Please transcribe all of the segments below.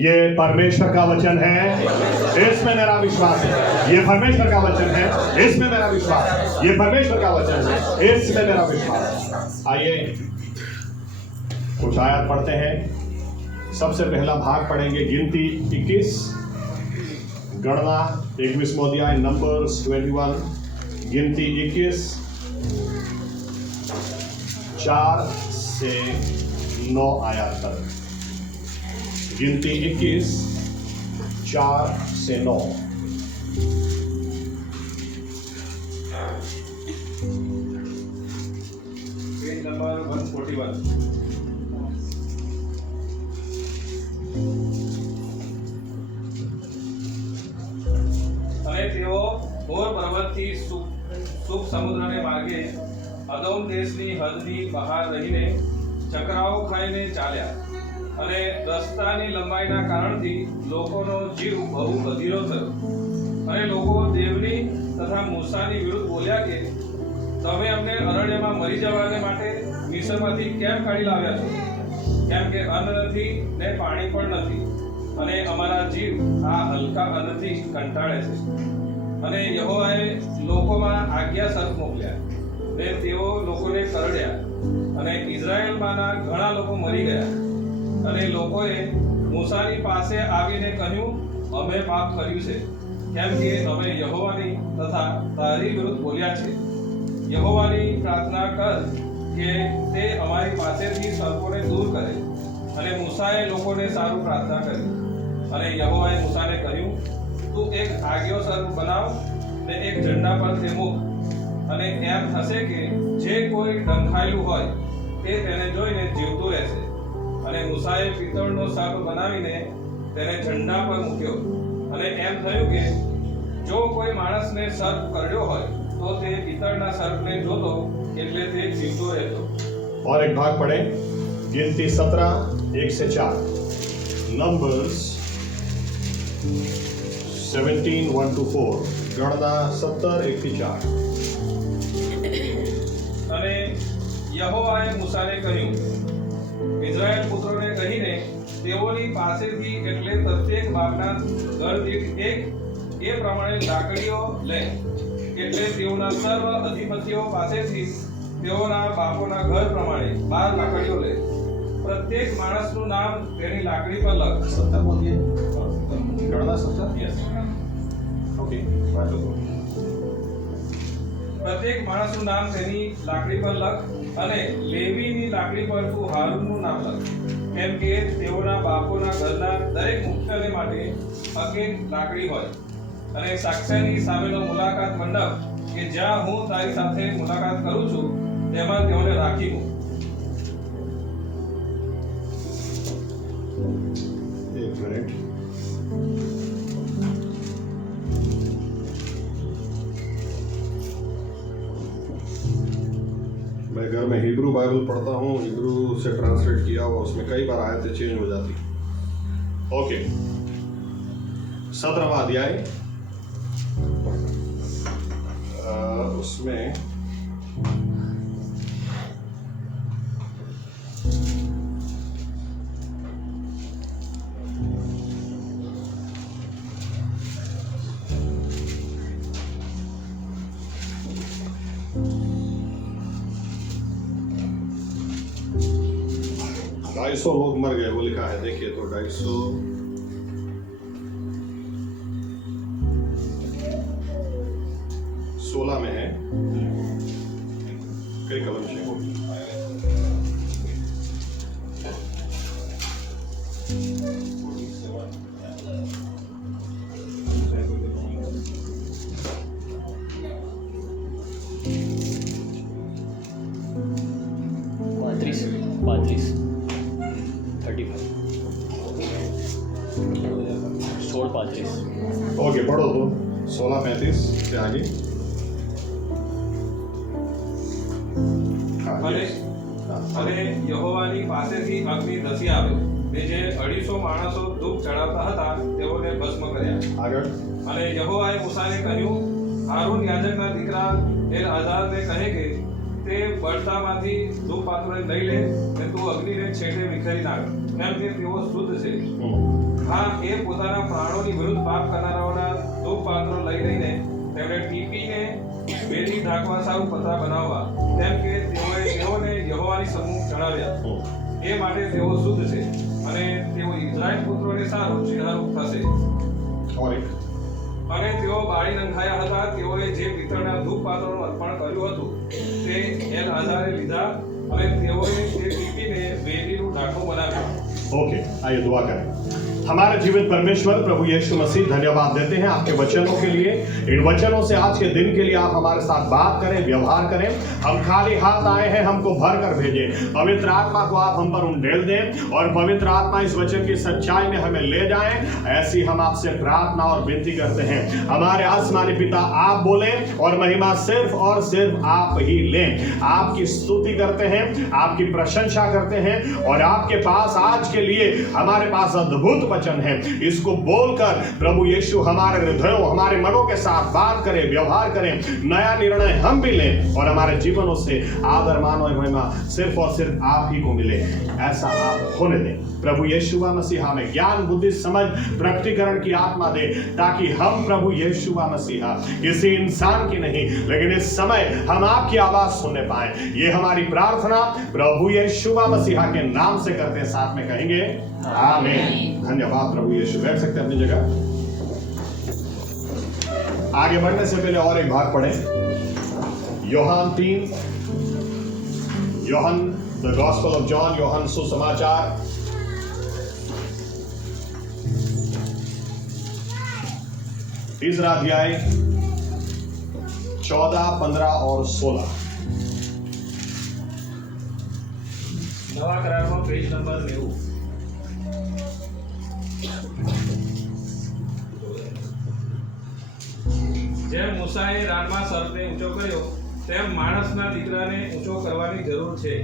ये परमेश्वर का वचन है, इसमें मेरा विश्वास है। ये परमेश्वर का वचन है, इसमें मेरा विश्वास है। ये परमेश्वर का वचन है, इसमें मेरा विश्वास है। आइए कुछ आयत पढ़ते हैं। सबसे पहला भाग पढ़ेंगे गिनती 21, गणना 21वां अध्याय, नंबर्स 21, गिनती 21 4 से 9 आयत तक। गिनती 21 4 से 9। Page number 141। અને તેઓ હોર પર્વતથી સુખ સમુદ્રને માર્ગે અદોમ દેશની હદની બહાર રહીને ચકરાઓ ખાઈને ચાલ્યા અને રસ્તાની લંબાઈના કારણથી લોકોનો જીવ બહુ અધીરો થયો અને લોકો દેવની તથા મૂસાની વિરુદ્ધ બોલ્યા કે તમે અમને અરણ્યમાં મરી જવાને માટે મિસ્રમાંથી કેમ કાઢી લાવ્યા છો? કેમ કે અન્ન નથી ને પાણી પણ નથી અને અમારા જીવ આ હલકા અન્નથી કંટાળે છે. અને યહોવાએ લોકોમાં આજ્ઞા સર્પ મોકલ્યા ને તેઓ લોકોને કરડ્યા અને ઇઝરાયેલમાંના ઘણા લોકો મરી ગયા. અને લોકોએ મૂસાની પાસે આવીને કહ્યું, અમે પાપ કર્યું છે, કેમ કે અમે યહોવાની તથા તારી વિરુદ્ધ બોલ્યા છે. યહોવાની પ્રાર્થના કર કે તે અમારી પાસેથી સર્પોને દૂર કરે. અને મૂસાએ લોકોને સારું પ્રાર્થના કરી. અને યહોવાએ મૂસાને કહ્યું, તું એક આગિયો સર્પ બનાવ ને એક ઝંડા પર તે મૂક. અને એમ થશે કે જે કોઈ ડંખાયેલું હોય તે તેને જોઈને જીવતું રહેશે. અને મૂસાએ પિત્તળનો સર્પ બનાવીને તેને ઝંડા પર મૂક્યો. અને એમ થયું કે જો કોઈ માણસને સર્પ કરડ્યો હોય તો તે પિત્તળના સર્પને જોતો એટલે તે જીવતો રહેતો. और एक भाग पढ़े गिनती 17 1 से 4, नंबर्स 17 1 to 4, गणना 17 1 થી 4। અને યહોવાએ મૂસાને કહ્યું, ઇઝરાયેલ પુત્રોને કહીને તેઓની પાસેથી એટલે પ્રત્યેક બાપના ઘર દીઠ એક એ પ્રમાણે લાકડીઓ લે. એટલે તેઓના સર્વ અધિપતિઓ પાસેથી તેઓના બાપોના ઘર પ્રમાણે 12 લાકડીઓ લે. પ્રત્યેક માણસનું નામ તેની લાકડી પર લખ. 17 बोलिए, गणना 17। Yes. ओके, પ્રત્યેક માણસનું નામ તેની લાકડી પર લખ. અને લેવીની લાકડી પર તું હારૂનનું નામ લખ, કેમ કે તેઓના બાપોના ઘરના દરેક મુખ્યને માટે એક લાકડી હોય. અને સાક્ષીની સામેનો મુલાકાત મંડપ કે જ્યાં હું તારી સાથે મુલાકાત કરું છું તેમાં તેઓને રાખી મૂક. एक मिनट। मैं घर में हिब्रू बाइबल पढ़ता हूँ, हिब्रू से ट्रांसलेट किया हुआ, उसमें कई बार आयतें चेंज हो जाती। ओके, 17वां अध्याय, उसमें ढाई 250 लोग मर गए, वो लिखा है, देखिए तो 250 16 में है, कई कलम से हो। ओके, पढ़ो तो 16:35 से आगे। અને યહોવાની પાસેથી અગ્નિ ધસી આવ્યો ને જે 250 માણસો ધૂપ ચડાવતા હતા તેઓને ભસ્મ કર્યા. આગળ અને યહોવાએ મૂસાને કહ્યું, હારૂન યાજકના દીકરા એલઆઝારને કહે કે તે બળતામાંથી ધૂપ પાત્રોને લઈ લે ને તું અગ્નિને છેટે વિખેરી નાખ, કેમ કે તેઓ શુદ્ધ છે. હા, એ પોતાના પ્રાણોની વિરુદ્ધ પાપ કરનારાઓના ધૂપ પાત્રો લઈ લઈને તેમને ટીપીને વેદી ઢાંકવા સારું પતરા બનાવવા, કેમ કે તેઓને યહોવાની સન્મુખ ચડાવ્યા. એ માટે તેઓ શુદ્ધ છે અને તેઓ ઇઝરાયેલ પુત્રોને સારું ચિહ્નરૂપ થશે. અને તેઓ બાળી નંખાયા હતા. તેઓએ જે પિત્તળના ધૂપ પાત્રોનું અર્પણ કર્યું હતું તે એલઆઝારે લીધા અને તેઓએ તે ટીપીને વેદીનું ઢાંકણું બનાવ્યું. ओके, आइए दुआ करें. हमारे जीवित परमेश्वर प्रभु यीशु मसीह, धन्यवाद देते हैं आपके वचनों के लिए. इन वचनों से आज के दिन के लिए आप हमारे साथ बात करें, व्यवहार करें. हम खाली हाथ आए हैं, हमको भर कर भेजें. पवित्र आत्मा को आप हम पर उंडेल दें और पवित्र आत्मा इस वचन की सच्चाई में हमें ले जाएं. ऐसी हम आपसे प्रार्थना और विनती करते हैं. हमारे आसमानी पिता, आप बोलें और महिमा सिर्फ और सिर्फ आप ही लें. आपकी स्तुति करते हैं, आपकी प्रशंसा करते हैं और आपके पास आज के लिए हमारे पास अद्भुत वचन है. इसको बोलकर प्रभु यीशु हमारे हृदयों, हमारे मनों के साथ बात करें, व्यवहार करें. नया निर्णय हम भी लें और हमारे जीवनों से आदर, मान और महिमा सिर्फ और सिर्फ आप ही को मिले. ऐसा आप होने दें. प्रभु यीशु मसीहा में ज्ञान, बुद्धि, समझ, प्रकटीकरण की आत्मा दे, ताकि हम प्रभु यीशु मसीहा किसी इंसान की नहीं लेकिन इस समय हम आपकी आवाज सुनने पाए. ये हमारी प्रार्थना प्रभु यीशु मसीहा के नाम से करते हैं, साथ में कहेंगे आमीन. धन्यवाद प्रभु यीशु. बैठ सकते हैं अपनी जगह. आगे बढ़ने से पहले और एक भाग पढ़ें. यूहन्ना 3, यूहन्ना द गॉस्पेल ऑफ जॉन, यूहन्ना सुसमाचार, तीसरा अध्याय 14, 15 और 16. નવા કરારમાં પેજ નંબર 90. જેમ મૂસાએ રાનમાં સર્પને ઊંચો કર્યો તેમ માણસના દીકરાને ઊંચો કરવાની જરૂર છે.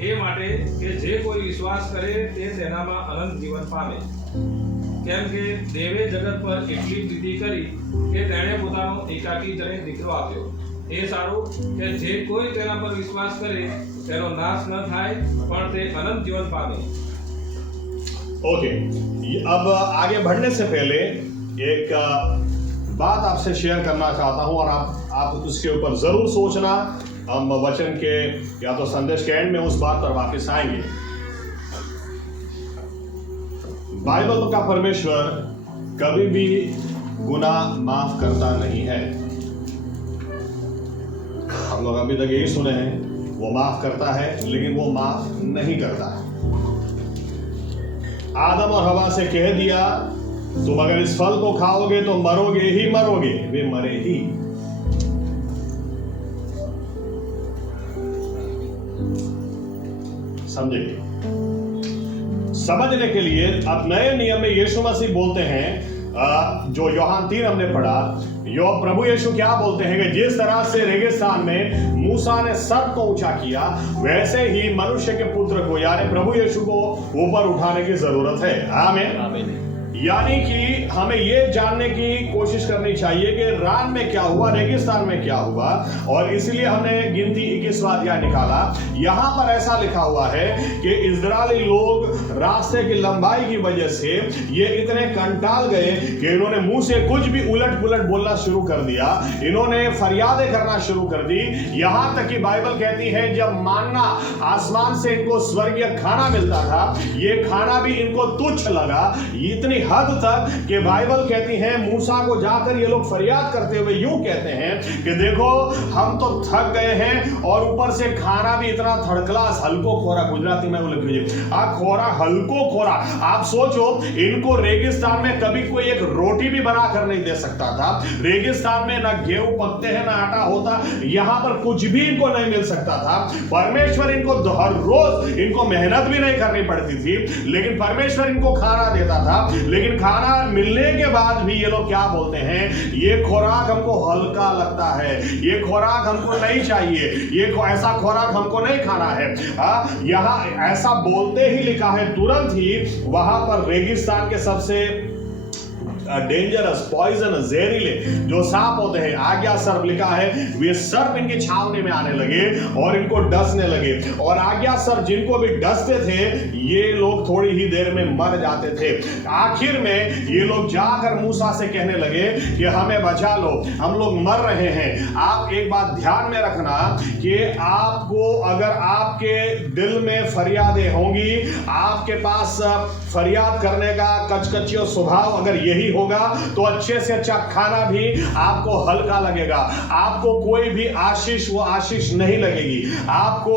એ માટે કે જે કોઈ વિશ્વાસ કરે તે તેનામાં અનંત જીવન પામે. કેમ કે દેવે જગત પર એટલી પ્રીતિ કરી કે તેણે પોતાનો એકાકી જણે દીકરો આપ્યો. એ સારું કે જે કોઈ તેના પર વિશ્વાસ કરે તેનો નાશ ન થાય પણ તે અનંત જીવન પામે. ओके, अब आगे बढ़ने से पहले एक बात आपसे शेयर करना चाहता हूं और आप उसके ऊपर जरूर सोचना. हम वचन के या तो संदेश के एंड में उस बात पर वापस आएंगे. बाइबल का परमेश्वर कभी भी गुनाह माफ करता नहीं है. हम लोग अभी तक यही सुने हैं, वो माफ करता है लेकिन वो माफ नहीं करता है. आदम और हवा से कह दिया तुम अगर इस फल को खाओगे तो मरोगे ही मरोगे. वे मरे ही. समझे? समझने के लिए अब नए नियम में यीशु मसीह बोलते हैं, जो यूहन्ना 3 हमने पढ़ा, प्रभु यीशु क्या बोलते हैं कि जिस तरह से रेगिस्तान में मूसा ने सर्प को ऊंचा किया, वैसे ही मनुष्य के पुत्र को यानी प्रभु यीशु को ऊपर उठाने की जरूरत है. आमीन. यानी कि हमें ये जानने की कोशिश करनी चाहिए कि रान में क्या हुआ, रेगिस्तान में क्या हुआ, और इसलिए हमने गिनती 21वां अध्याय निकाला. यहां पर ऐसा लिखा हुआ है कि इस्राएली लोग रास्ते की लंबाई की वजह से ये इतने कंटाल गए कि इन्होंने मुंह से कुछ भी उलट पुलट बोलना शुरू कर दिया. इन्होंने फरियादें करना शुरू कर दी. यहां तक कि बाइबल कहती है जब मानना आसमान से इनको स्वर्गीय खाना मिलता था, ये खाना भी इनको तुच्छ लगा. इतनी हद तक कि बाइबल कहती है मूसा को जाकर ये लोग फरियाद करते हुए यूं कहते हैं कि देखो हम तो थक गए हैं और ऊपर से खाना भी इतना थर्ड क्लास, हल्को खोरा, गुजराती में बोले खोरा, हल्को खोरा. आप सोचो, इनको रेगिस्तान में कभी कोई एक रोटी भी बनाकर नहीं दे सकता था. रेगिस्तान में ना गेहूं पकते हैं ना आटा होता. यहां पर कुछ भी इनको नहीं मिल सकता था. परमेश्वर इनको हर रोज इनको मेहनत भी नहीं करनी पड़ती थी, लेकिन परमेश्वर इनको खाना देता था. लेकिन खाना मिलने के बाद भी ये लोग क्या बोलते हैं, ये खुराक हमको हल्का लगता है, ये खुराक हमको नहीं चाहिए, ये ऐसा खुराक हमको नहीं खाना है. यहां ऐसा बोलते ही लिखा है, तुरंत ही वहां पर रेगिस्तान के सबसे डेंजरस, पॉइजन, जहरीले जो सांप होते हैं, आज्ञा सर्प लिखा है, वे सर्प इनकी छावनी में आने लगे और इनको डसने लगे। और आज्ञा सर्प जिनको भी डसते थे ये लोग थोड़ी ही देर में मर जाते थे। आखिर में ये लोग जाकर मूसा से कहने लगे कि हमें बचा लो, हम लोग मर रहे हैं। आप एक बात ध्यान में रखना कि आपको अगर आपके दिल में फरियादें होंगी, आपके पास फरियाद करने का कचकचिया स्वभाव अगर यही होगा तो अच्छे से अच्छा खाना भी आपको हल्का लगेगा, आपको कोई भी आशीष वो आशीष नहीं लगेगी, आपको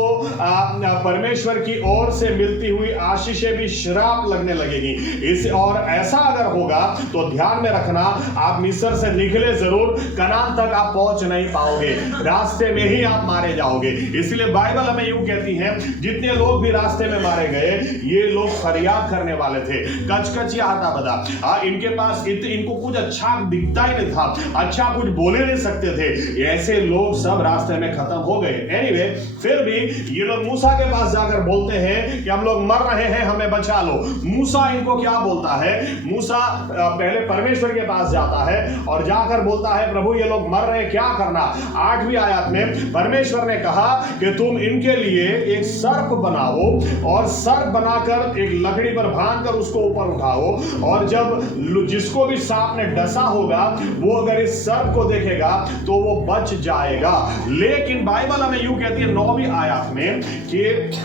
परमेश्वर की ओर से मिलती हुई आशीषें भी श्राप लगने लगेगी। इस और ऐसा अगर होगा तो ध्यान में रखना, आप मिस्र से निकले जरूर, कनान तक आप पहुंच नहीं पाओगे, रास्ते में ही आप मारे जाओगे। इसलिए बाइबल हमें यूं कहती है जितने लोग भी रास्ते में मारे गए ये लोग फरियाद करने वाले थे, कचकचिया हाथा बदा, इनके पास इनको कुछ अच्छा दिखता ही नहीं था, अच्छा कुछ बोले नहीं सकते थे, ऐसे लोग सब रास्ते में खत्म हो गए। एनीवे, फिर भी ये लोग मूसा के पास जाकर बोलते हैं कि हम लोग मर रहे हैं, हमें बचा लो। मूसा इनको क्या बोलता है? मूसा पहले परमेश्वर के पास जाता है और जाकर बोलता है प्रभु ये लोग मर रहे हैं, क्या करना? 8वीं आयत में परमेश्वर ने कहा कि तुम इनके लिए एक सर्प बनाओ और सर्प बनाकर एक लकड़ी पर बांधकर उसको ऊपर उठाओ, और जब जिसको भी सांप ने डसा होगा वो अगर इस सर्प को देखेगा तो वो बच जाएगा। लेकिन बाइबल हमें यूं कहती है 9वीं आयत में कि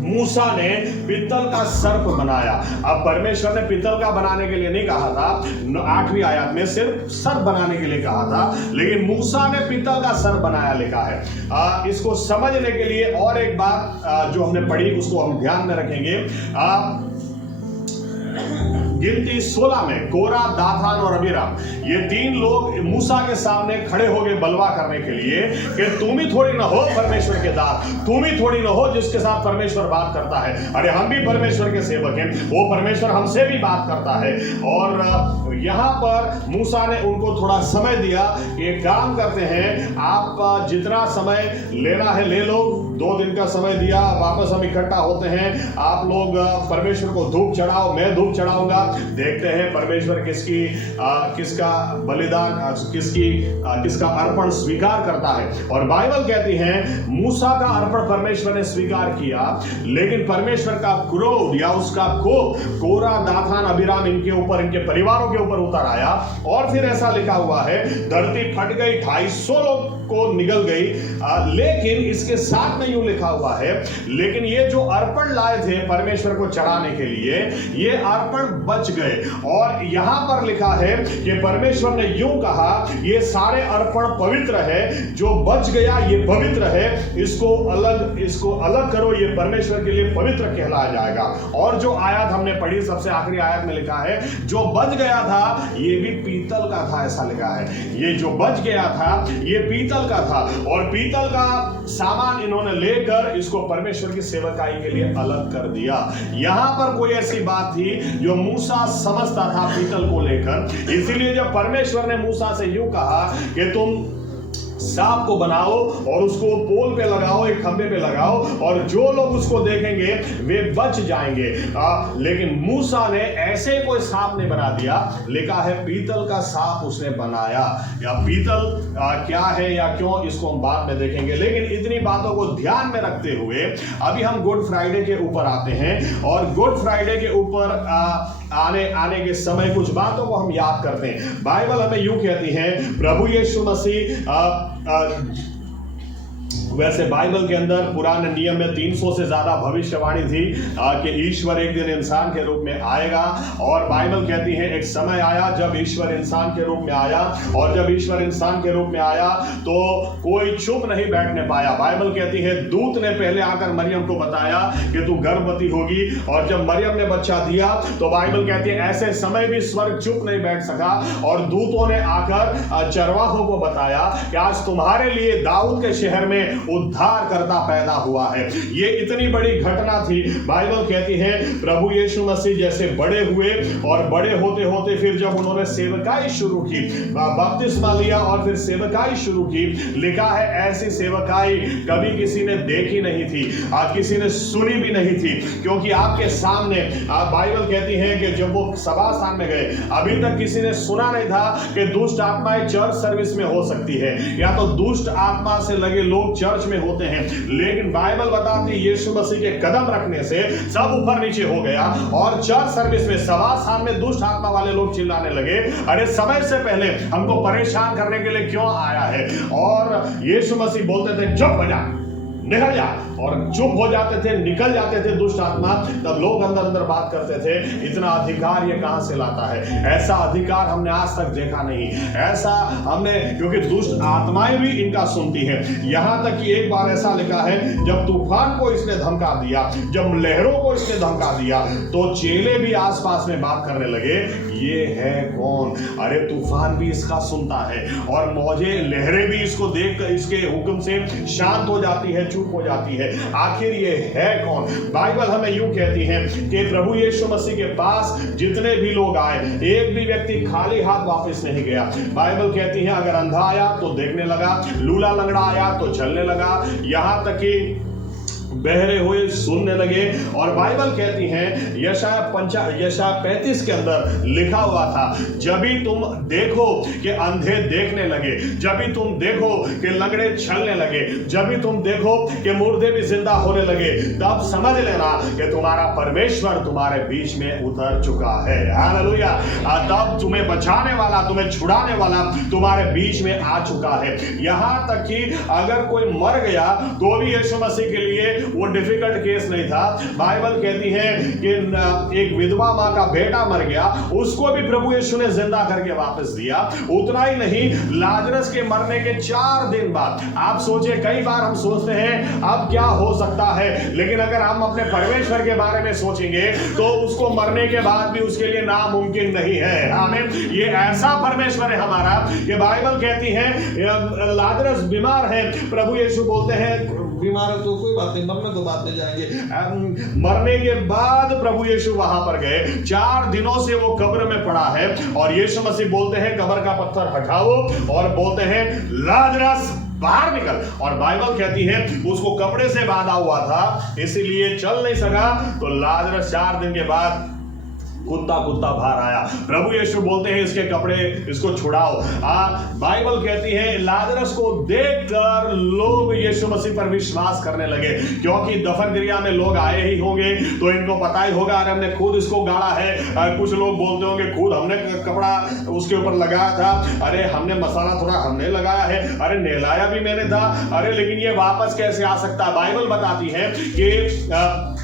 मूसा ने पीतल का सर्प बनाया। अब परमेश्वर ने पीतल का बनाने के लिए नहीं कहा था, 8वीं आयत में सिर्फ सर्प बनाने के लिए कहा था, लेकिन मूसा ने पीतल का सर्प बनाया लिखा है। इसको समझने के लिए और एक बात जो हमने पढ़ी उसको हम ध्यान में रखेंगे। गिनती 16 में कोरा, दाथान और अबीराम ये 3 लोग मूसा के सामने खड़े हो गए बलवा करने के लिए कि तुम ही थोड़ी ना हो परमेश्वर के दास, तुम ही थोड़ी ना हो जिसके साथ परमेश्वर बात करता है। अरे हम भी परमेश्वर के सेवक हैं, वो परमेश्वर हमसे भी बात करता है। और यहां पर मूसा ने उनको थोड़ा समय दिया, एक काम करते हैं, आप जितना समय लेना है ले लो, 2 दिन का समय दिया, वापस हम इकट्ठा होते हैं, आप लोग परमेश्वर को धूप चढ़ाओ, मैं धूप चढ़ाऊंगा, देखते हैं परमेश्वर किसका बलिदान, किसका अर्पण स्वीकार करता है। और बाइबल कहती है मूसा का अर्पण परमेश्वर ने स्वीकार किया, लेकिन परमेश्वर का क्रोध या उसका कोप कोरा, दाथान, अबीराम इनके ऊपर, इनके परिवारों के ऊपर उतर आया। और फिर ऐसा लिखा हुआ है धरती फट गई, 250 लोग को निगल गई। लेकिन इसके साथ में यूं लिखा हुआ है, लेकिन ये जो अर्पण लाए थे परमेश्वर को चढ़ाने के लिए ये अर्पण बच गए। और यहां पर लिखा है कि परमेश्वर ने यूं कहा ये सारे अर्पण पवित्र है, जो बच गया ये पवित्र है, इसको अलग करो, ये परमेश्वर के लिए पवित्र कहलाया जाएगा। और जो आयत हमने पढ़ी सबसे आखिरी आयत में लिखा है जो बच गया था ये भी पीतल का था, ऐसा लिखा है, ये जो बच गया था ये पीतल का था। और पीतल का सामान इन्होंने लेकर इसको परमेश्वर की सेवकाई के लिए अलग कर दिया। यहां पर कोई ऐसी बात थी जो मूसा समझता था पीतल को लेकर, इसीलिए जब परमेश्वर ने मूसा से यूं कहा कि तुम सांप को बनाओ और उसको पोल पे लगाओ, एक खंबे पे लगाओ, और जो लोग उसको देखेंगे वे बच जाएंगे। लेकिन मूसा ने ऐसे कोई सांप नहीं बना दिया, लिखा है पीतल का सांप उसने बनाया। या पीतल क्या है या क्यों इसको हम बाद में देखेंगे, लेकिन इतनी बातों को ध्यान में रखते हुए अभी हम गुड फ्राइडे के ऊपर आते हैं। और गुड फ्राइडे के ऊपर आने के समय कुछ बातों को हम याद करते हैं। बाइबल हमें यूं कहती है प्रभु यीशु मसीह वैसे बाइबल के अंदर पुराने नियम में 300 से ज्यादा भविष्यवाणी थी कि ईश्वर एक दिन इंसान के रूप में आएगा। और बाइबल कहती है एक समय आया जब ईश्वर इंसान के रूप में आया, और जब ईश्वर इंसान के रूप में आया तो कोई चुप नहीं बैठने पाया। बाइबल कहती है दूत ने पहले आकर मरियम को बताया कि तू गर्भवती होगी, और जब मरियम ने बच्चा दिया तो बाइबल कहती है ऐसे समय भी स्वर्ग चुप नहीं बैठ सका, और दूतों ने आकर चरवाहों को बताया कि आज तुम्हारे लिए दाऊद के शहर में उद्धार करता पैदा हुआ है। ये इतनी बड़ी घटना थी। बाइबल कहती है प्रभु यीशु मसीह जैसे बड़े हुए और बड़े होते होते फिर जब उन्होंने सेवकाई शुरू की, बपतिस्मा लिया और फिर सेवकाई शुरू की, लिखा है ऐसी सेवकाई कभी किसी ने देखी नहीं थी, किसी ने सुनी भी नहीं थी, क्योंकि आपके सामने बाइबल कहती है कि जब वो सभा स्थान में गए अभी तक किसी ने सुना नहीं था कि दुष्ट आत्माएं चर्च सर्विस में हो सकती है या तो दुष्ट आत्मा से लगे लोग चर्च में होते हैं। लेकिन बाइबल बताती है यीशु मसीह के कदम रखने से सब ऊपर नीचे हो गया और चर्च सर्विस में सभा स्थान में दुष्ट आत्मा वाले लोग चिल्लाने लगे, अरे समय से पहले हमको परेशान करने के लिए क्यों आया है। और यीशु मसीह बोलते थे चुप हो जा, निकल जा, और चुप हो जाते थे, निकल जाते थे दुष्ट आत्मा। तब लोग अंदर अंदर बात करते थे इतना अधिकार ये कहां से लाता है, ऐसा अधिकार हमने आज तक देखा नहीं, ऐसा हमने, क्योंकि दुष्ट आत्माएं भी इनका सुनती हैं। यहां तक कि एक बार ऐसा लिखा है जब तूफान को इसने धमका दिया, जब लहरों को इसने धमका दिया तो चेले भी आसपास में बात करने लगे ये है कौन, अरे तूफान भी इसका सुनता है और मौजें लहरें भी इसको देख इसके हुक्म से शांत हो जाती है, चुप हो जाती है, आखिर ये है कौन। बाइबल हमें यूं कहती है कि प्रभु यीशु मसीह के पास जितने भी लोग आए एक भी व्यक्ति खाली हाथ वापस नहीं गया। बाइबल कहती है अगर अंधा आया तो देखने लगा, लूला लंगड़ा आया तो चलने लगा, यहां तक कि बहरे हुए सुनने लगे। और बाइबल कहती है यशाया 35 के अंदर लिखा हुआ था जब भी तुम देखो कि अंधे देखने लगे, जब भी तुम देखो कि लंगड़े चलने लगे, जब भी तुम देखो कि मुर्दे भी जिंदा होने लगे, तब समझ लेना कि तुम्हारा परमेश्वर तुम्हारे बीच में उतर चुका है। हालेलुया। तब तुम्हें बचाने वाला, तुम्हें छुड़ाने वाला तुम्हारे बीच में आ चुका है। यहां तक कि अगर कोई मर गया तो भी यीशु मसीह के लिए वो डिफिकल्ट केस नहीं था। बाइबल कहती है कि एक विधवा मां का बेटा मर गया, उसको भी प्रभु यीशु ने जिंदा करके वापस दिया। उतना ही नहीं, लाजरस के मरने के 4 दिन बाद, आप सोचे कई बार हम सोचते हैं अब क्या हो सकता है, लेकिन अगर हम अपने परमेश्वर के बारे में सोचेंगे तो उसको मरने के बाद भी उसके लिए नामुमकिन नहीं है। आमीन। ये ऐसा परमेश्वर है हमारा कि बाइबल कहती है लाजरस बीमार है, प्रभु यीशु बोलते हैं बीमार है तो कोई बात नहीं, मरने तो बाद में जाएंगे। मरने के बाद प्रभु यीशु वहां पर गए, 4 दिनों से वो कब्र में पड़ा है और यीशु मसीह बोलते हैं कब्र का पत्थर हटाओ और बोलते हैं लाजरस बाहर निकल। और बाइबल कहती है उसको कपड़े से बांधा हुआ था इसीलिए चल नहीं सका, तो लाजरस 4 दिन के बाद कुत्ता बाहर आया। प्रभु यीशु बोलते हैं इसके कपड़े इसको छुड़ाओ। बाइबल कहती है लाजरस को देखकर लोग यीशु मसीह पर विश्वास करने लगे, क्योंकि दफन क्रिया में लोग आए ही होंगे तो इनको पता ही होगा अरे हमने खुद इसको गाड़ा है। कुछ लोग बोलते होंगे खुद हमने कपड़ा उसके ऊपर लगाया था, अरे हमने मसाला थोड़ा हमने लगाया है, अरे नहलाया भी मैंने था, अरे लेकिन ये वापस कैसे आ सकता है। बाइबल बताती है कि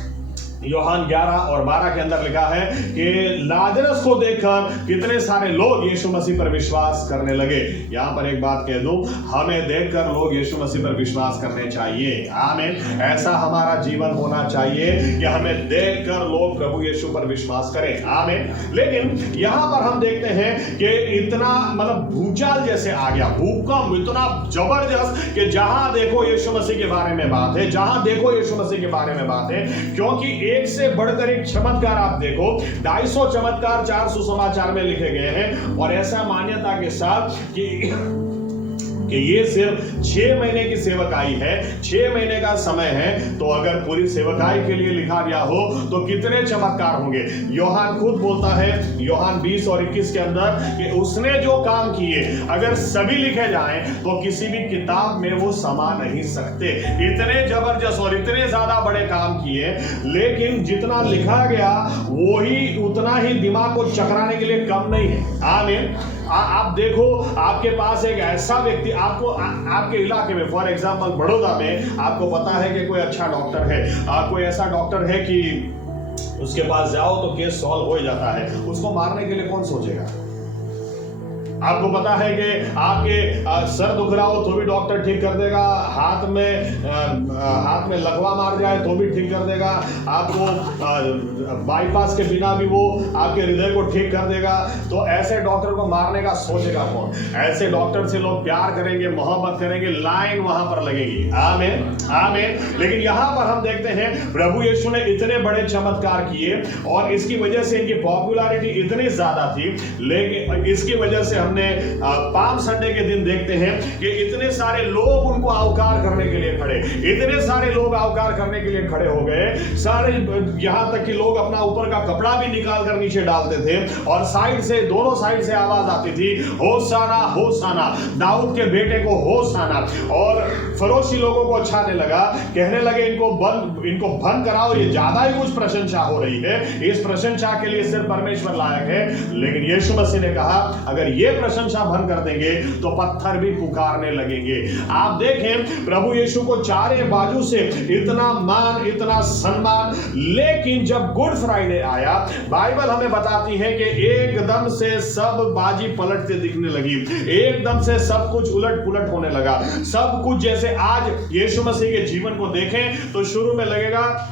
यूहन्ना 11 और 12 के अंदर लिखा है कि लाजरस को देखकर कितने सारे लोग यीशु मसीह पर विश्वास करने लगे। यहां पर एक बात कह दूं, हमें देखकर लोग यीशु मसीह पर विश्वास करने चाहिए। आमीन। ऐसा हमारा जीवन होना चाहिए कि हमें देखकर लोग प्रभु यीशु पर विश्वास करें। आमीन। लेकिन यहां पर हम देखते हैं कि इतना मतलब भूचाल जैसे आ गया, भूकंप इतना जबरदस्त कि जहां देखो यीशु मसीह के बारे में बात है, जहां देखो यीशु मसीह के बारे में बात है, क्योंकि एक से बढ़कर एक चमत्कार आप देखो, 250 चमत्कार 4 सुसमाचार में लिखे गए हैं और ऐसा मान्यता के साथ कि ये सिर्फ 6 महीने की सेवकाई है, 6 महीने का समय है, तो अगर पूरी सेवकाई के लिए लिखा गया हो तो कितने चमत्कार होंगे। यूहन्ना खुद बोलता है यूहन्ना 20 और 21 के अंदर कि उसने जो काम किए अगर सभी लिखे जाएं तो किसी भी किताब में वो समा नहीं सकते। इतने जबरदस्त और इतने ज्यादा बड़े काम किए, लेकिन जितना लिखा गया वो ही उतना ही दिमाग को चकराने के लिए कम नहीं है। आमीन। आप देखो आपके पास एक ऐसा व्यक्ति, आपको आपके इलाके में फॉर एग्जांपल बड़ौदा में आपको पता है कि कोई अच्छा डॉक्टर है, कोई ऐसा डॉक्टर है कि उसके पास जाओ तो केस सॉल्व हो जाता है, उसको मारने के लिए कौन सोचेगा। आपको पता है कि आपके सर दुख रहा हो तो भी डॉक्टर ठीक कर देगा, हाथ में लकवा मार जाए तो भी ठीक कर देगा, आपको बाईपास के बिना भी वो आपके हृदय को ठीक कर देगा। तो ऐसे डॉक्टर को मारने का सोचेगा कौन? ऐसे डॉक्टर से लोग प्यार करेंगे, मोहब्बत करेंगे, लाइन वहां पर लगेगी। आमीन आमीन। लेकिन यहां पर हम देखते हैं प्रभु यीशु ने इतने बड़े चमत्कार किए और इसकी वजह से इनकी पॉपुलैरिटी इतनी ज्यादा थी। लेकिन इसकी वजह से हमने पाम संडे के दिन देखते हैं कि इतने सारे लोग उनको आवकार करने के लिए खड़े, इतने सारे लोग आवकार करने के लिए खड़े हो गए सारे, यहां तक कि लोग अपना ऊपर का कपड़ा भी निकाल कर नीचे डालते थे और साइड से, दोनों साइड से आवाज आती थी, होशाना होशाना, दाऊद के बेटे को होशाना। और फरोशी लोगों को अच्छा नहीं लगा, कहने लगे इनको बंद कराओ, ये ज्यादा ही कुछ प्रशंसा हो रही है, इस प्रशंसा के लिए सिर्फ परमेश्वर लायक है। लेकिन यीशु मसीह ने कहा अगर ये प्रशंसा बंद कर देंगे तो पत्थर भी पुकारने लगेंगे। आप देखें प्रभु यीशु को चारे बाजू से इतना मान, इतना सम्मान, लेकिन जब गुड फ्राइडे आया, बाइबल हमें बताती है कि एकदम से सब बाजी पलटते दिखने लगी, एकदम से सब कुछ उलट पुलट होने लगा। सब कुछ जैसे आज यीशु मसीह के जीवन को देखें तो शुरू में लगेगा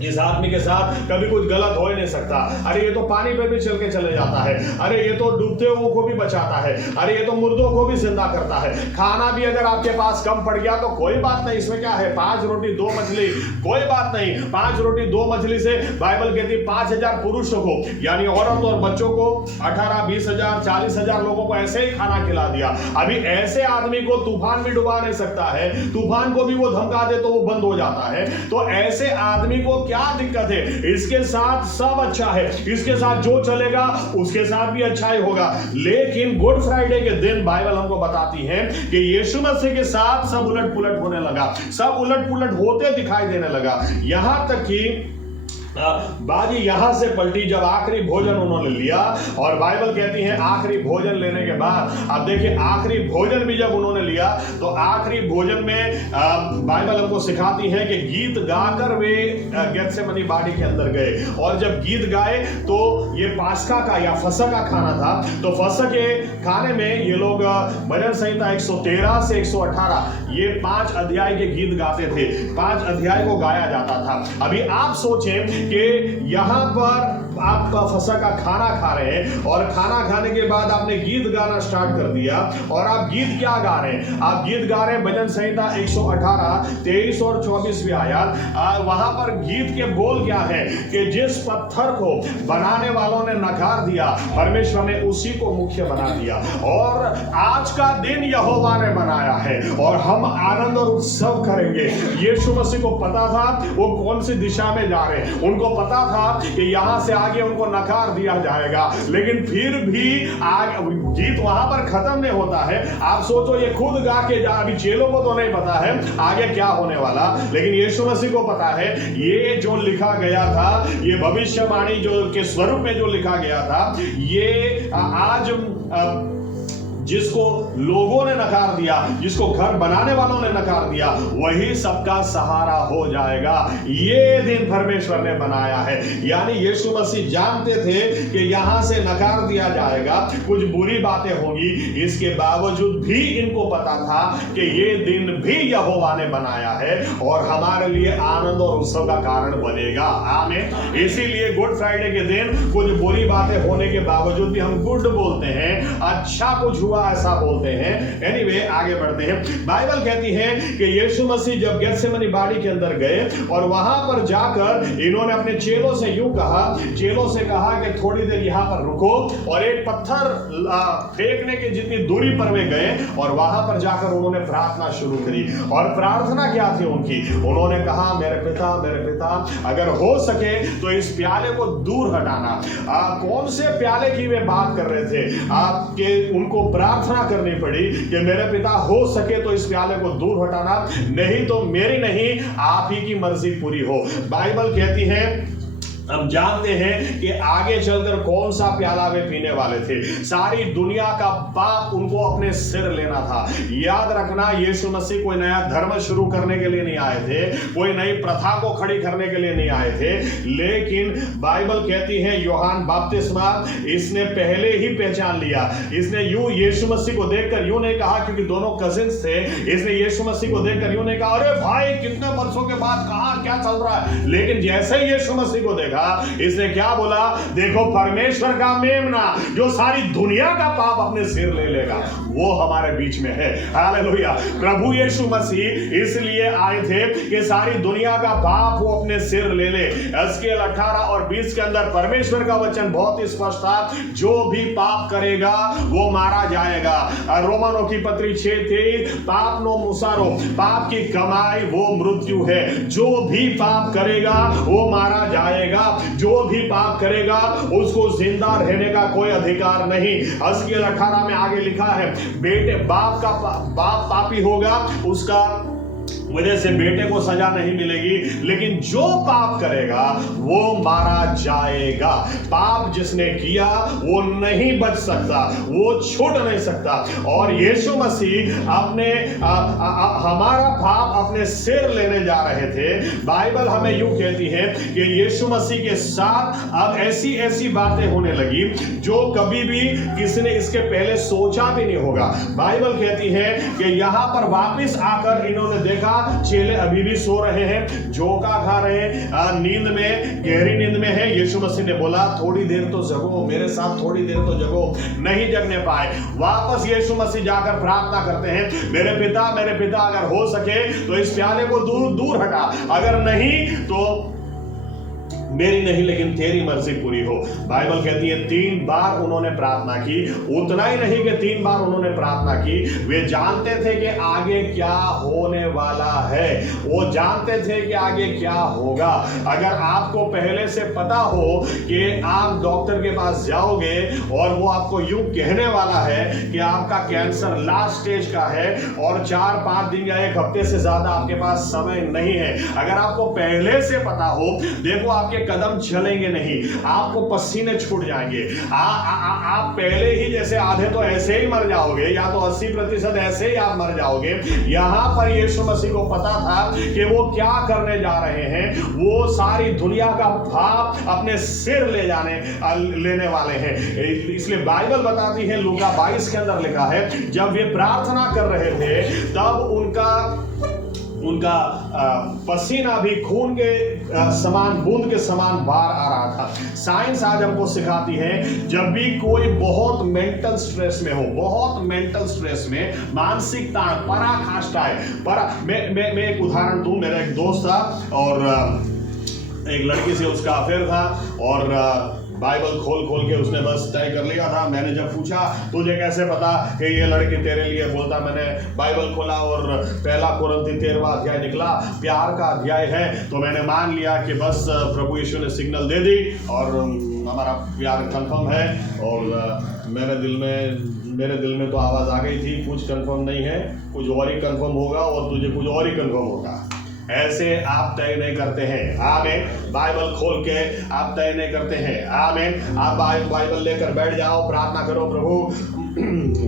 इस आदमी के साथ कभी कुछ गलत हो ही नहीं सकता, अरे ये तो पानी पे भी चल के चले जाता है, अरे ये तो डूबते हुए को भी बचाता है, अरे ये तो मुर्दों को भी जिंदा करता है। खाना भी अगर आपके पास कम पड़ गया तो कोई बात नहीं, इसमें क्या है, 5 रोटी 2 मछली, कोई बात नहीं, 5 रोटी 2 मछली से बाइबल कहती है 5000 पुरुषों को, यानी औरत और बच्चों को 18, 20,000, 40,000 लोगों को ऐसे ही खाना खिला दिया। अभी ऐसे आदमी को तूफान भी डुबा नहीं सकता है, तूफान को भी वो धमका दे तो वो बंद हो जाता है। तो ऐसे आदमी को क्या दिक्कत है? इसके साथ सब अच्छा है, इसके साथ जो चलेगा उसके साथ भी अच्छा ही होगा। लेकिन गुड फ्राइडे के दिन बाइबल हमको बताती है कि यीशु मसीह के साथ सब उलट पुलट होने लगा, सब उलट पुलट होते दिखाई देने लगा। यहां तक कि बाजी यहां से पलटी जब आखिरी भोजन उन्होंने लिया, और बाइबल कहती है आखिरी भोजन लेने के बाद, अब देखिए आखिरी भोजन भी जब उन्होंने लिया तो आखिरी भोजन में बाइबल हमको सिखाती है कि गीत गाकर वे गेत्सेमनी बाड़ी के अंदर गए। और जब गीत गाए तो ये पास्का का या फसह का खाना था, तो फसह के खाने में ये लोग भजन संहिता 113 से 118 ये 5 अध्याय के गीत गाते थे, 5 अध्याय को गाया जाता था। अभी आप सोचें कि यहां पर आप फसह का खाना खा रहे हैं और खाना खाने के बाद आपने गीत गाना स्टार्ट कर दिया, और आप गीत क्या गा रहे हैं? आप गीत गा रहे हैं भजन संहिता 118, 23 और 24वीं आयत। वहां पर गीत के बोल क्या है कि जिस पत्थर को बनाने वालों ने नकार दिया, परमेश्वर ने उसी को मुख्य बना दिया, और आज का दिन यहोवा ने बनाया है और हम आनंद और उत्सव करेंगे। यीशु मसीह को पता था वो कौन सी दिशा में जा रहे हैं, उनको पता था कि यहां से आगे उनको नकार दिया जाएगा, लेकिन फिर भी गीत वहां पर खत्म नहीं होता है। आप सोचो ये खुद गा के जा, अभी चेलों को तो नहीं पता है आगे क्या होने वाला, लेकिन यीशु मसीह को पता है ये जो लिखा गया था, ये भविष्यवाणी जो के स्वरूप में जो लिखा गया था, ये आज जिसको लोगों ने नकार दिया, जिसको घर बनाने वालों ने नकार दिया, वही सबका सहारा हो जाएगा। ये दिन परमेश्वर ने बनाया है। यानी यीशु मसीह जानते थे कि यहां से नकार दिया जाएगा, कुछ बुरी बातें होंगी, इसके बावजूद भी इनको पता था कि ये दिन भी यहोवा ने बनाया है और हमारे लिए आनंद और उत्सव का कारण बनेगा। आमीन। इसीलिए गुड फ्राइडे के दिन कुछ बुरी बातें होने के बावजूद भी हम गुड बोलते हैं, अच्छा कुछ हुआ ऐसा बोलते हैं। एनीवे आगे बढ़ते हैं। बाइबल कहती है कि यीशु मसीह जब गेत्सेमनी बाड़ी के अंदर गए और वहां पर जाकर इन्होंने अपने चेलों से यूं कहा, चेलों से कहा कि थोड़ी देर यहां पर रुको, और एक पत्थर फेंकने की जितनी दूरी पर वे गए और वहां पर जाकर उन्होंने प्रार्थना शुरू करी। और प्रार्थना क्या थी उनकी? उन्होंने कहा मेरे पिता अगर हो सके तो इस प्याले को दूर हटाना। कौन से प्याले की वे बात कर रहे थे? आपके उनको प्रार्थना करनी पड़ी कि मेरे पिता हो सके तो इस प्याले को दूर हटाना, नहीं तो मेरी नहीं आप ही की मर्जी पूरी हो। बाइबल कहती है हम जानते हैं कि आगे चलकर कौन सा प्याला वे पीने वाले थे। सारी दुनिया का पाप उनको अपने सिर लेना था। याद रखना, यीशु मसीह कोई नया धर्म शुरू करने के लिए नहीं आए थे, कोई नई प्रथा को खड़ी करने के लिए नहीं आए थे, लेकिन बाइबल कहती है यूहन्ना बपतिस्मा इसने पहले ही पहचान लिया। इसने यूं यीशु मसीह को देखकर यूं नहीं कहा, क्योंकि दोनों कजिन्स थे, इसने यीशु मसीह को देखकर यूं नहीं कहा अरे भाई कितने वर्षों के बाद कहां क्या चल रहा है। लेकिन जैसे ही यीशु मसीह को देखा, इसने क्या बोला, देखो परमेश्वर का मेमना जो सारी दुनिया का पाप अपने सिर ले लेगा, वो हमारे बीच में है। हालेलुया। प्रभु यीशु मसीह इसलिए आए थे कि सारी दुनिया का पाप वो अपने सिर ले ले। एस्केल 18 और 20 के अंदर परमेश्वर का वचन बहुत ही स्पष्ट था, जो भी पाप करेगा वो मारा जाएगा। रोमनों की पत्री 6:23, पाप नो मुसारो, पाप की कमाई वो मृत्यु है। जो भी पाप करेगा वो मारा जाएगा। जो भी पाप करेगा उसको जिंदा रहने का कोई अधिकार नहीं। एस्केल 18 में आगे लिखा है, बेटे बाप पापी होगा, उसका वजह से बेटे को सजा नहीं मिलेगी, लेकिन जो पाप करेगा वो मारा जाएगा। पाप जिसने किया वो नहीं बच सकता, वो छूट नहीं सकता। और यीशु मसीह अपने हमारा पाप अपने सिर लेने जा रहे थे। बाइबल हमें यूं कहती है कि यीशु मसीह के साथ अब ऐसी ऐसी बातें होने लगी जो कभी भी किसी ने इसके पहले सोचा भी नहीं होगा। बाइबल कहती है कि यहां पर वापस आकर इन्होंने देखा चेले अभी भी सो रहे हैं, झोंका खा रहे हैं, नींद में, गहरी नींद में है। यीशु मसीह ने बोला थोड़ी देर तो जगो, मेरे साथ थोड़ी देर तो जगो। नहीं जगने पाए। वापस यीशु मसीह जाकर प्रार्थना करते हैं, मेरे पिता अगर हो सके तो इस प्याले को दूर दूर हटा, अगर नहीं तो मेरी नहीं लेकिन तेरी मर्जी पूरी हो। बाइबल कहती है 3 बार उन्होंने प्रार्थना की। उतना ही नहीं कि 3 बार उन्होंने प्रार्थना की, वे जानते थे कि आगे क्या होने वाला है, वो जानते थे कि आगे क्या होगा। अगर आपको पहले से पता हो कि आप डॉक्टर के पास जाओगे और वो आपको यूं कहने वाला है कि आपका कैंसर लास्ट स्टेज का है और 4-5 दिन या 1 हफ्ते से ज्यादा आपके पास समय नहीं है, अगर आपको पहले से पता हो, देखो आपके कदम चलेंगे नहीं, आपको पसीने छूट जाएंगे, आप पहले ही जैसे आधे तो ऐसे ही मर जाओगे, या तो 80% ऐसे ही आप मर जाओगे। यहां पर यीशु मसीह को पता था कि वो क्या करने जा रहे हैं। वो सारी दुनिया का पाप अपने सिर लेने वाले हैं। इसलिए बाइबल बताती है, लूका 22 के अंदर लिखा है, जब वे प्रार्थना कर रहे थे तब उनका पसीना भी खून के समान, बूंद के समान बाहर आ रहा था। साइंस आज हमको सिखाती है, जब भी कोई बहुत मेंटल स्ट्रेस में हो, बहुत मेंटल स्ट्रेस में, मानसिक ताण, पराकाष्ठा है। मैं एक उदाहरण दूं। मेरा एक दोस्त था और एक लड़की से उसका अफेयर था और बाइबल खोल के उसने बस तय कर लिया था। मैंने जब पूछा तुझे कैसे पता कि ये लड़की तेरे लिए, बोलता मैंने बाइबल खोला और 1 कोरिन्थी 13वां अध्याय निकला, प्यार का अध्याय है, तो मैंने मान लिया कि बस प्रभु यीशु ने सिग्नल दे दी और हमारा प्यार कंफर्म है। और मेरे दिल में तो आवाज़ आ गई थी, कुछ कंफर्म नहीं है, कुछ और ही कंफर्म होगा और तुझे कुछ और ही कंफर्म होगा। ऐसे आप तय नहीं करते हैं। आमीन। बाइबल खोल के आप तय नहीं करते हैं। आमीन। आप बाइबल लेकर बैठ जाओ, प्रार्थना करो, प्रभु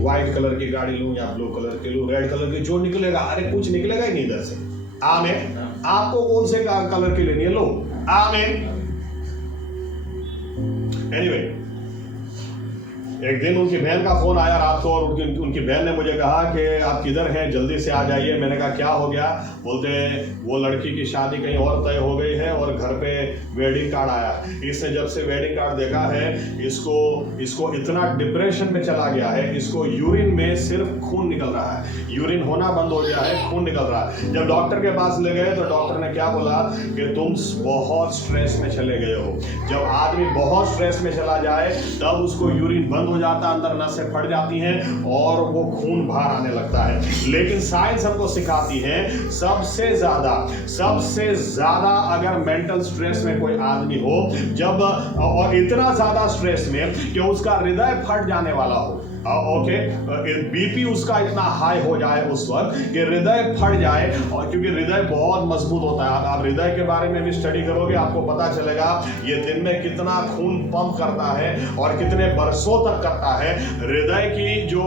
व्हाइट कलर की गाड़ी लूं या ब्लू कलर की लूं, रेड कलर की, जो निकलेगा, अरे कुछ निकलेगा ही नहीं इधर से। आमीन। आपको कौन से कलर की लेनी है, लो। आमीन। एनीवे, एक दिन उनकी बहन का फोन आया रात को और उनकी बहन ने मुझे कहा कि आप किधर हैं, जल्दी से आ जाइए। मैंने कहा क्या हो गया? बोलते वो लड़की की शादी कहीं और तय हो गई है और घर पे वेडिंग कार्ड आया। इसने जब से वेडिंग कार्ड देखा है, इसको इतना डिप्रेशन में चला गया है, इसको यूरिन में सिर्फ खून निकल रहा है, यूरिन होना बंद हो गया है, खून निकल रहा है। जब डॉक्टर के पास ले गए तो डॉक्टर ने क्या बोला कि तुम बहुत स्ट्रेस में चले गए हो। जब आदमी बहुत स्ट्रेस में चला जाए तब उसको यूरिन बंद हो जाता, अंदर नसें फट जाती हैं और वो खून बाहर आने लगता है। लेकिन साइंस हमको सिखाती है, सबसे ज्यादा अगर मेंटल स्ट्रेस में कोई आदमी हो, जब और इतना ज्यादा स्ट्रेस में कि उसका हृदय फट जाने वाला हो, ओके, बीपी उसका इतना हाई हो जाए उस वक्त कि हृदय फट जाए, और क्योंकि हृदय बहुत मजबूत होता है। आप हृदय के बारे में भी स्टडी करोगे, आपको पता चलेगा ये दिन में कितना खून पंप करता है और कितने बरसों तक करता है। हृदय की जो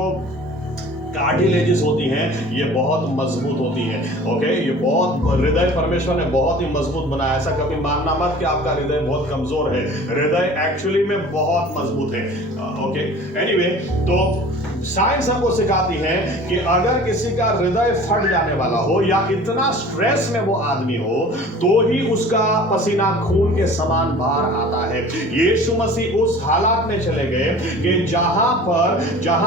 कार्टिलेजेस होती हैं ये बहुत मजबूत होती है। ओके, ये बहुत, हृदय परमेश्वर ने बहुत ही मजबूत बनाया। ऐसा कभी मानना मत कि आपका हृदय बहुत कमजोर है, हृदय एक्चुअली में बहुत मजबूत है। ओके, एनीवे, तो साइंस हमको सिखाती है कि अगर किसी का हृदय फट जाने वाला हो या इतना स्ट्रेस में वो आदमी हो तो ही उसका पसीना खून के समान बाहर आता है। यीशु मसीह उस हालात में चले गए कि जहां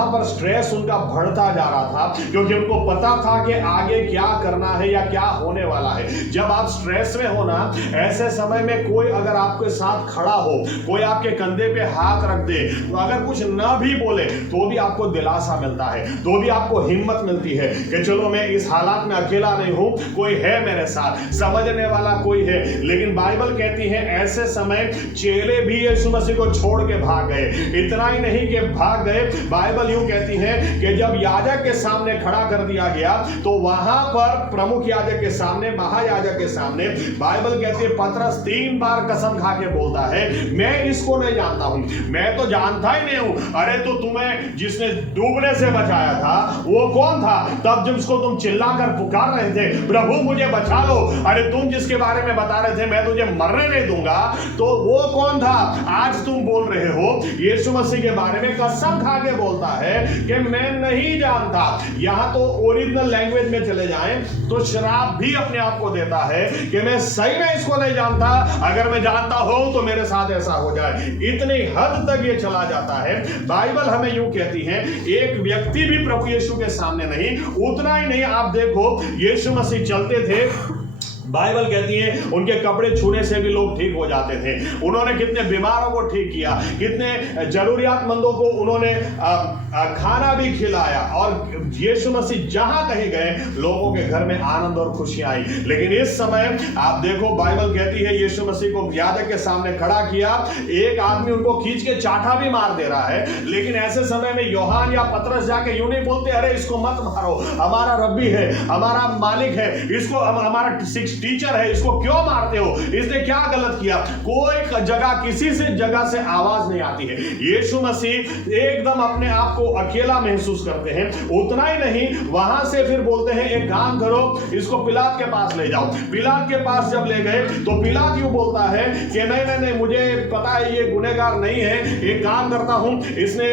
पर स्ट्रेस उनका बढ़ता जा रहा था, क्योंकि उनको पता था कि आगे क्या करना है या क्या होने वाला है। जब आप स्ट्रेस में हो ना, ऐसे समय में कोई अगर आपके साथ खड़ा हो, कोई आपके कंधे पे हाथ रख दे, तो अगर कुछ ना भी बोले तो भी आपको दिलासा मिलता है, तो भी आपको हिम्मत मिलती है कि चलो मैं इस हालात में अकेला नहीं हूं, कोई है मेरे साथ, समझने वाला कोई है। लेकिन बाइबल कहती है ऐसे समय चेले भी यीशु मसीह को छोड़ के भाग गए। इतना ही नहीं कि भाग गए, बाइबल यूं कहती है कि जब याजक के सामने खड़ा कर दिया गया तो वहां पर प्रमुख याजक के सामने, महायाजक के सामने, बाइबल कहती है पतरस 3 बार कसम खा के बोलता है मैं इसको नहीं जानता हूं, मैं तो जानता ही नहीं हूं। अरे तो तुम्हें जिसने डूबने से बचाया था वो कौन था? तब जब उसको तुम चिल्लाकर पुकार रहे थे प्रभु मुझे बचा लो, अरे तुम जिसके बारे में बता रहे थे मैं तुझे मरने नहीं दूंगा, तो वो कौन था? आज तुम बोल रहे हो। यीशु मसीह के बारे में कसम खा के बोलता है कि मैं नहीं जानता। यहां तो ओरिजिनल लैंग्वेज में चले जाएं तो शराब भी अपने आप को देता है कि मैं सही में इसको नहीं जानता, अगर मैं जानता हूं तो मेरे साथ ऐसा हो जाए। इतनी हद तक ये चला जाता है। बाइबल हमें यूं कहती है एक व्यक्ति भी प्रभु यीशु के सामने नहीं। उतना ही नहीं, आप देखो यीशु मसीह चलते थे, बाइबल कहती है उनके कपड़े छूने से भी लोग ठीक हो जाते थे। उन्होंने कितने बीमारों को ठीक किया, कितने जरूरियातमंदों को उन्होंने खाना भी खिलाया, और यीशु मसीह जहां कहीं गए लोगों के घर में आनंद और खुशी आई। लेकिन इस समय आप देखो बाइबल कहती है यीशु मसीह को याजक के सामने खड़ा किया, एक आदमी उनको खींच के चाटा भी मार दे रहा है। लेकिन ऐसे समय में यूहन्ना या पतरस जाके यूं नहीं बोलते अरे इसको मत मारो, हमारा रब्बी है, हमारा मालिक है, इसको हमारा टीचर है, इसको क्यों मारते हो, इसने क्या गलत किया? कोई जगह किसी से जगह से आवाज नहीं आती है। यीशु मसीह एकदम अपने आप को अकेला महसूस करते हैं। उतना ही नहीं, वहां से फिर बोलते हैं एक काम करो, इसको पिलात के पास ले जाओ। पिलात के पास जब ले गए तो पिलात यूं बोलता है कि नहीं, मुझे पता है ये गुनहगार नहीं है, एक काम करता हूं। इसने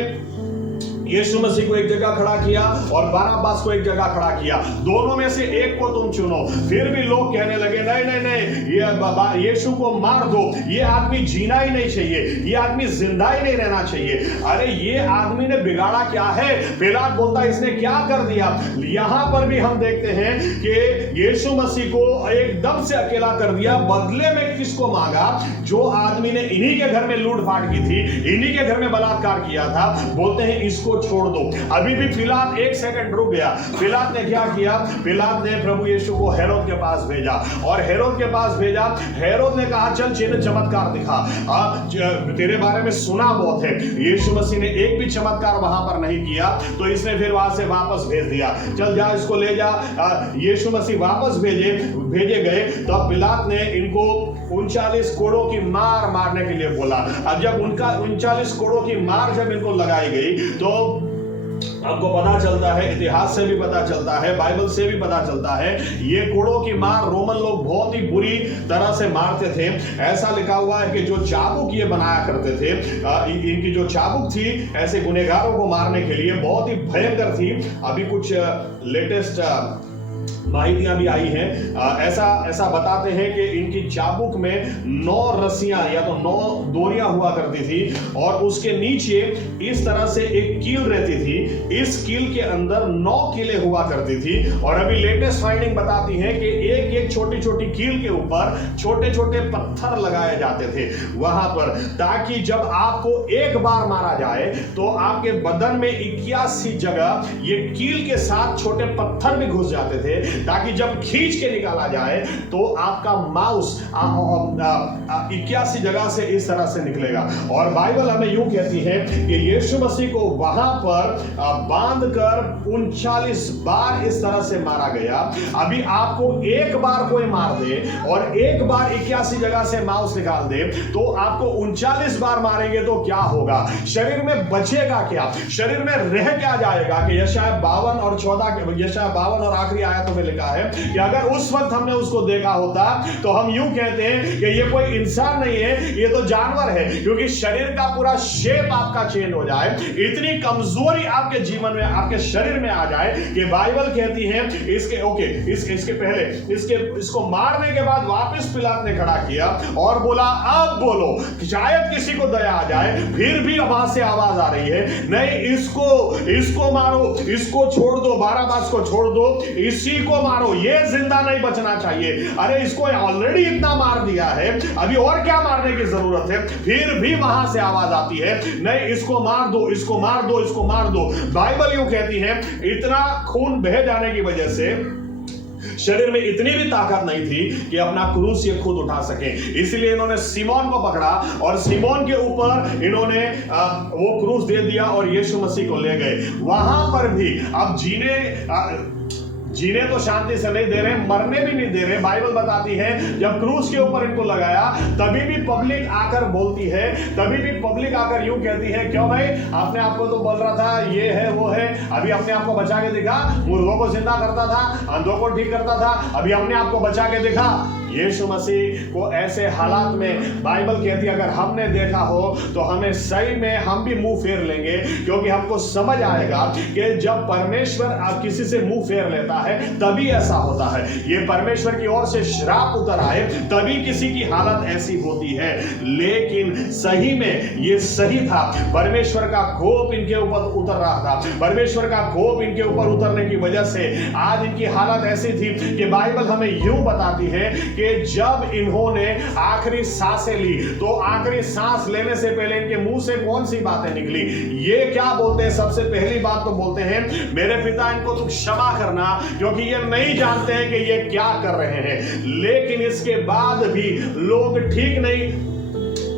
यीशु मसीह को एक जगह खड़ा किया और बरअब्बास को एक जगह खड़ा किया, दोनों में से एक को तुम चुनो। फिर भी लोग कहने लगे नहीं, ये यीशु को मार दो, ये आदमी जीना ही नहीं चाहिए, ये आदमी जिंदा ही नहीं रहना चाहिए। अरे ये आदमी ने बिगाड़ा क्या है? पिलात बोलता इसने क्या कर दिया? यहां पर भी हम देखते हैं कि यीशु मसीह को एकदम से अकेला कर दिया। बदले में किसको मांगा? जो आदमी ने इन्हीं के घर में लूटपाट की थी, इन्हीं के घर में बलात्कार किया था, बोलते हैं इसको छोड़ दो। अभी भी पिलात एक सेकंड रुक गया। पिलात ने क्या किया? पिलात ने प्रभु यीशु को हेरोद के पास भेजा, और हेरोद के पास भेजा। हेरोद ने कहा चल चिन्ह चमत्कार दिखा, तेरे बारे में सुना बहुत है। यीशु मसीह ने एक भी चमत्कार वहां पर नहीं किया, तो इसने फिर वहां से वापस भेज दिया, चल जा इसको ले जा। यीशु मसीह वापस भेजे गए। तब पिलात ने इनको 39 कोड़ों की मार मारने के लिए बोला। अब जब उनका 39 कोड़ों की मार जब इनको लगाई गई तो आपको पता चलता है, इतिहास से भी पता चलता है, बाइबल से भी पता चलता है, ये कोड़ों की मार रोमन लोग बहुत ही बुरी तरह से मारते थे। ऐसा लिखा हुआ है कि जो चाबुक ये बनाया करते थे, इनकी जो चाबुक थी ऐसे गुनहगारों को मारने के लिए बहुत ही भयंकर थी। अभी कुछ लेटेस्ट माहितियां भी आई हैं, ऐसा बताते हैं कि इनकी चाबुक में 9 रस्सियां या तो 9 डोरियां हुआ करती थी, और उसके नीचे इस तरह से एक कील रहती थी। इस कील के अंदर 9 कीलें हुआ करती थी। और अभी लेटेस्ट फाइंडिंग बताती है कि एक एक छोटी छोटी कील के ऊपर छोटे छोटे पत्थर लगाए जाते थे वहां पर, ताकि जब आपको एक बार मारा जाए तो आपके बदन में 81 जगह ये कील के साथ छोटे पत्थर भी घुस जाते थे, ताकि जब खींच के निकाला जाए तो आपका माउस 81 जगह से इस तरह से निकलेगा। और बाइबल हमें यूं कहती है कि यीशु मसीह को वहां पर बांधकर 39 बार इस तरह से मारा गया। अभी आपको एक बार कोई मार दे और एक बार 81 जगह से माउस निकाल दे तो आपको 39 बार मारेंगे तो क्या होगा? शरीर में बचेगा क्या? शरीर में रह क्या जाएगा? कि यशायाह 52 और 14, यशायाह 52 और आखिरी आयतों में लिखा है कि अगर उस वक्त हमने उसको देखा होता तो हम यूं कहते हैं कि ये कोई इंसान नहीं है, ये तो जानवर है, क्योंकि शरीर का पूरा शेप आपका चेंज हो जाए, इतनी कमजोरी आपके जीवन में, आपके शरीर में आ जाए कि बाइबल कहती है इसके पहले इसको मारने के बाद वापस पिलात ने खड़ा किया और बोला अब बोलो, शायद किसी को दया आ जाए। फिर भी वहां से आवाज आ रही है, नहीं इसको मारो, इसको छोड़ दो, बाराबास को छोड़ दो, इसी को मारो, ये जिंदा नहीं बचना चाहिए। अरे इसको ऑलरेडी इतना मार दिया है, अभी और क्या मारने की जरूरत है? फिर भी वहां से आवाज आती है, नहीं इसको मार दो, इसको मार दो, इसको मार दो। बाइबल यूं कहती है इतना खून बह जाने की वजह से शरीर में इतनी भी ताकत नहीं थी कि अपना क्रूस ये खुद उठा सके, इसलिए इन्होंने सिमोन को पकड़ा और सिमोन के ऊपर इन्होंने वो क्रूस दे दिया और यीशु मसीह को ले गए। वहां पर भी अब जीने तो शांति से नहीं दे रहे, मरने भी नहीं दे रहे। बाइबल बताती है जब क्रूस के ऊपर इनको लगाया तभी भी पब्लिक आकर बोलती है, तभी भी पब्लिक आकर यूं कहती है, क्यों भाई आपने आपको तो बोल रहा था ये है वो है, अभी अपने आप को बचा के दिखा, मुर्दों को जिंदा करता था, अंधों को ठीक करता था, अभी अपने आप को बचा के दिखा। यीशु मसीह को ऐसे हालात में बाइबल कहती है अगर हमने देखा हो तो हमें सही में हम भी मुंह फेर लेंगे, क्योंकि हमको समझ आएगा कि जब परमेश्वर किसी से मुंह फेर लेता है तभी ऐसा होता है। ये परमेश्वर की ओर से श्राप उतर आए तभी किसी की हालत ऐसी होती है। लेकिन सही में ये सही था, परमेश्वर का कोप इनके ऊपर उतर रहा था, परमेश्वर का कोप इनके ऊपर उतरने की वजह से आज इनकी हालत ऐसी थी कि बाइबल हमें यूं बताती है कि जब इन्होंने आखिरी सांसें ली तो आखिरी सांस लेने से पहले इनके मुंह से कौन सी बातें निकली? ये क्या बोलते हैं? सबसे पहली बात तो बोलते हैं, मेरे पिता इनको तुम क्षमा करना, क्योंकि ये नहीं जानते हैं कि ये क्या कर रहे हैं। लेकिन इसके बाद भी लोग ठीक नहीं,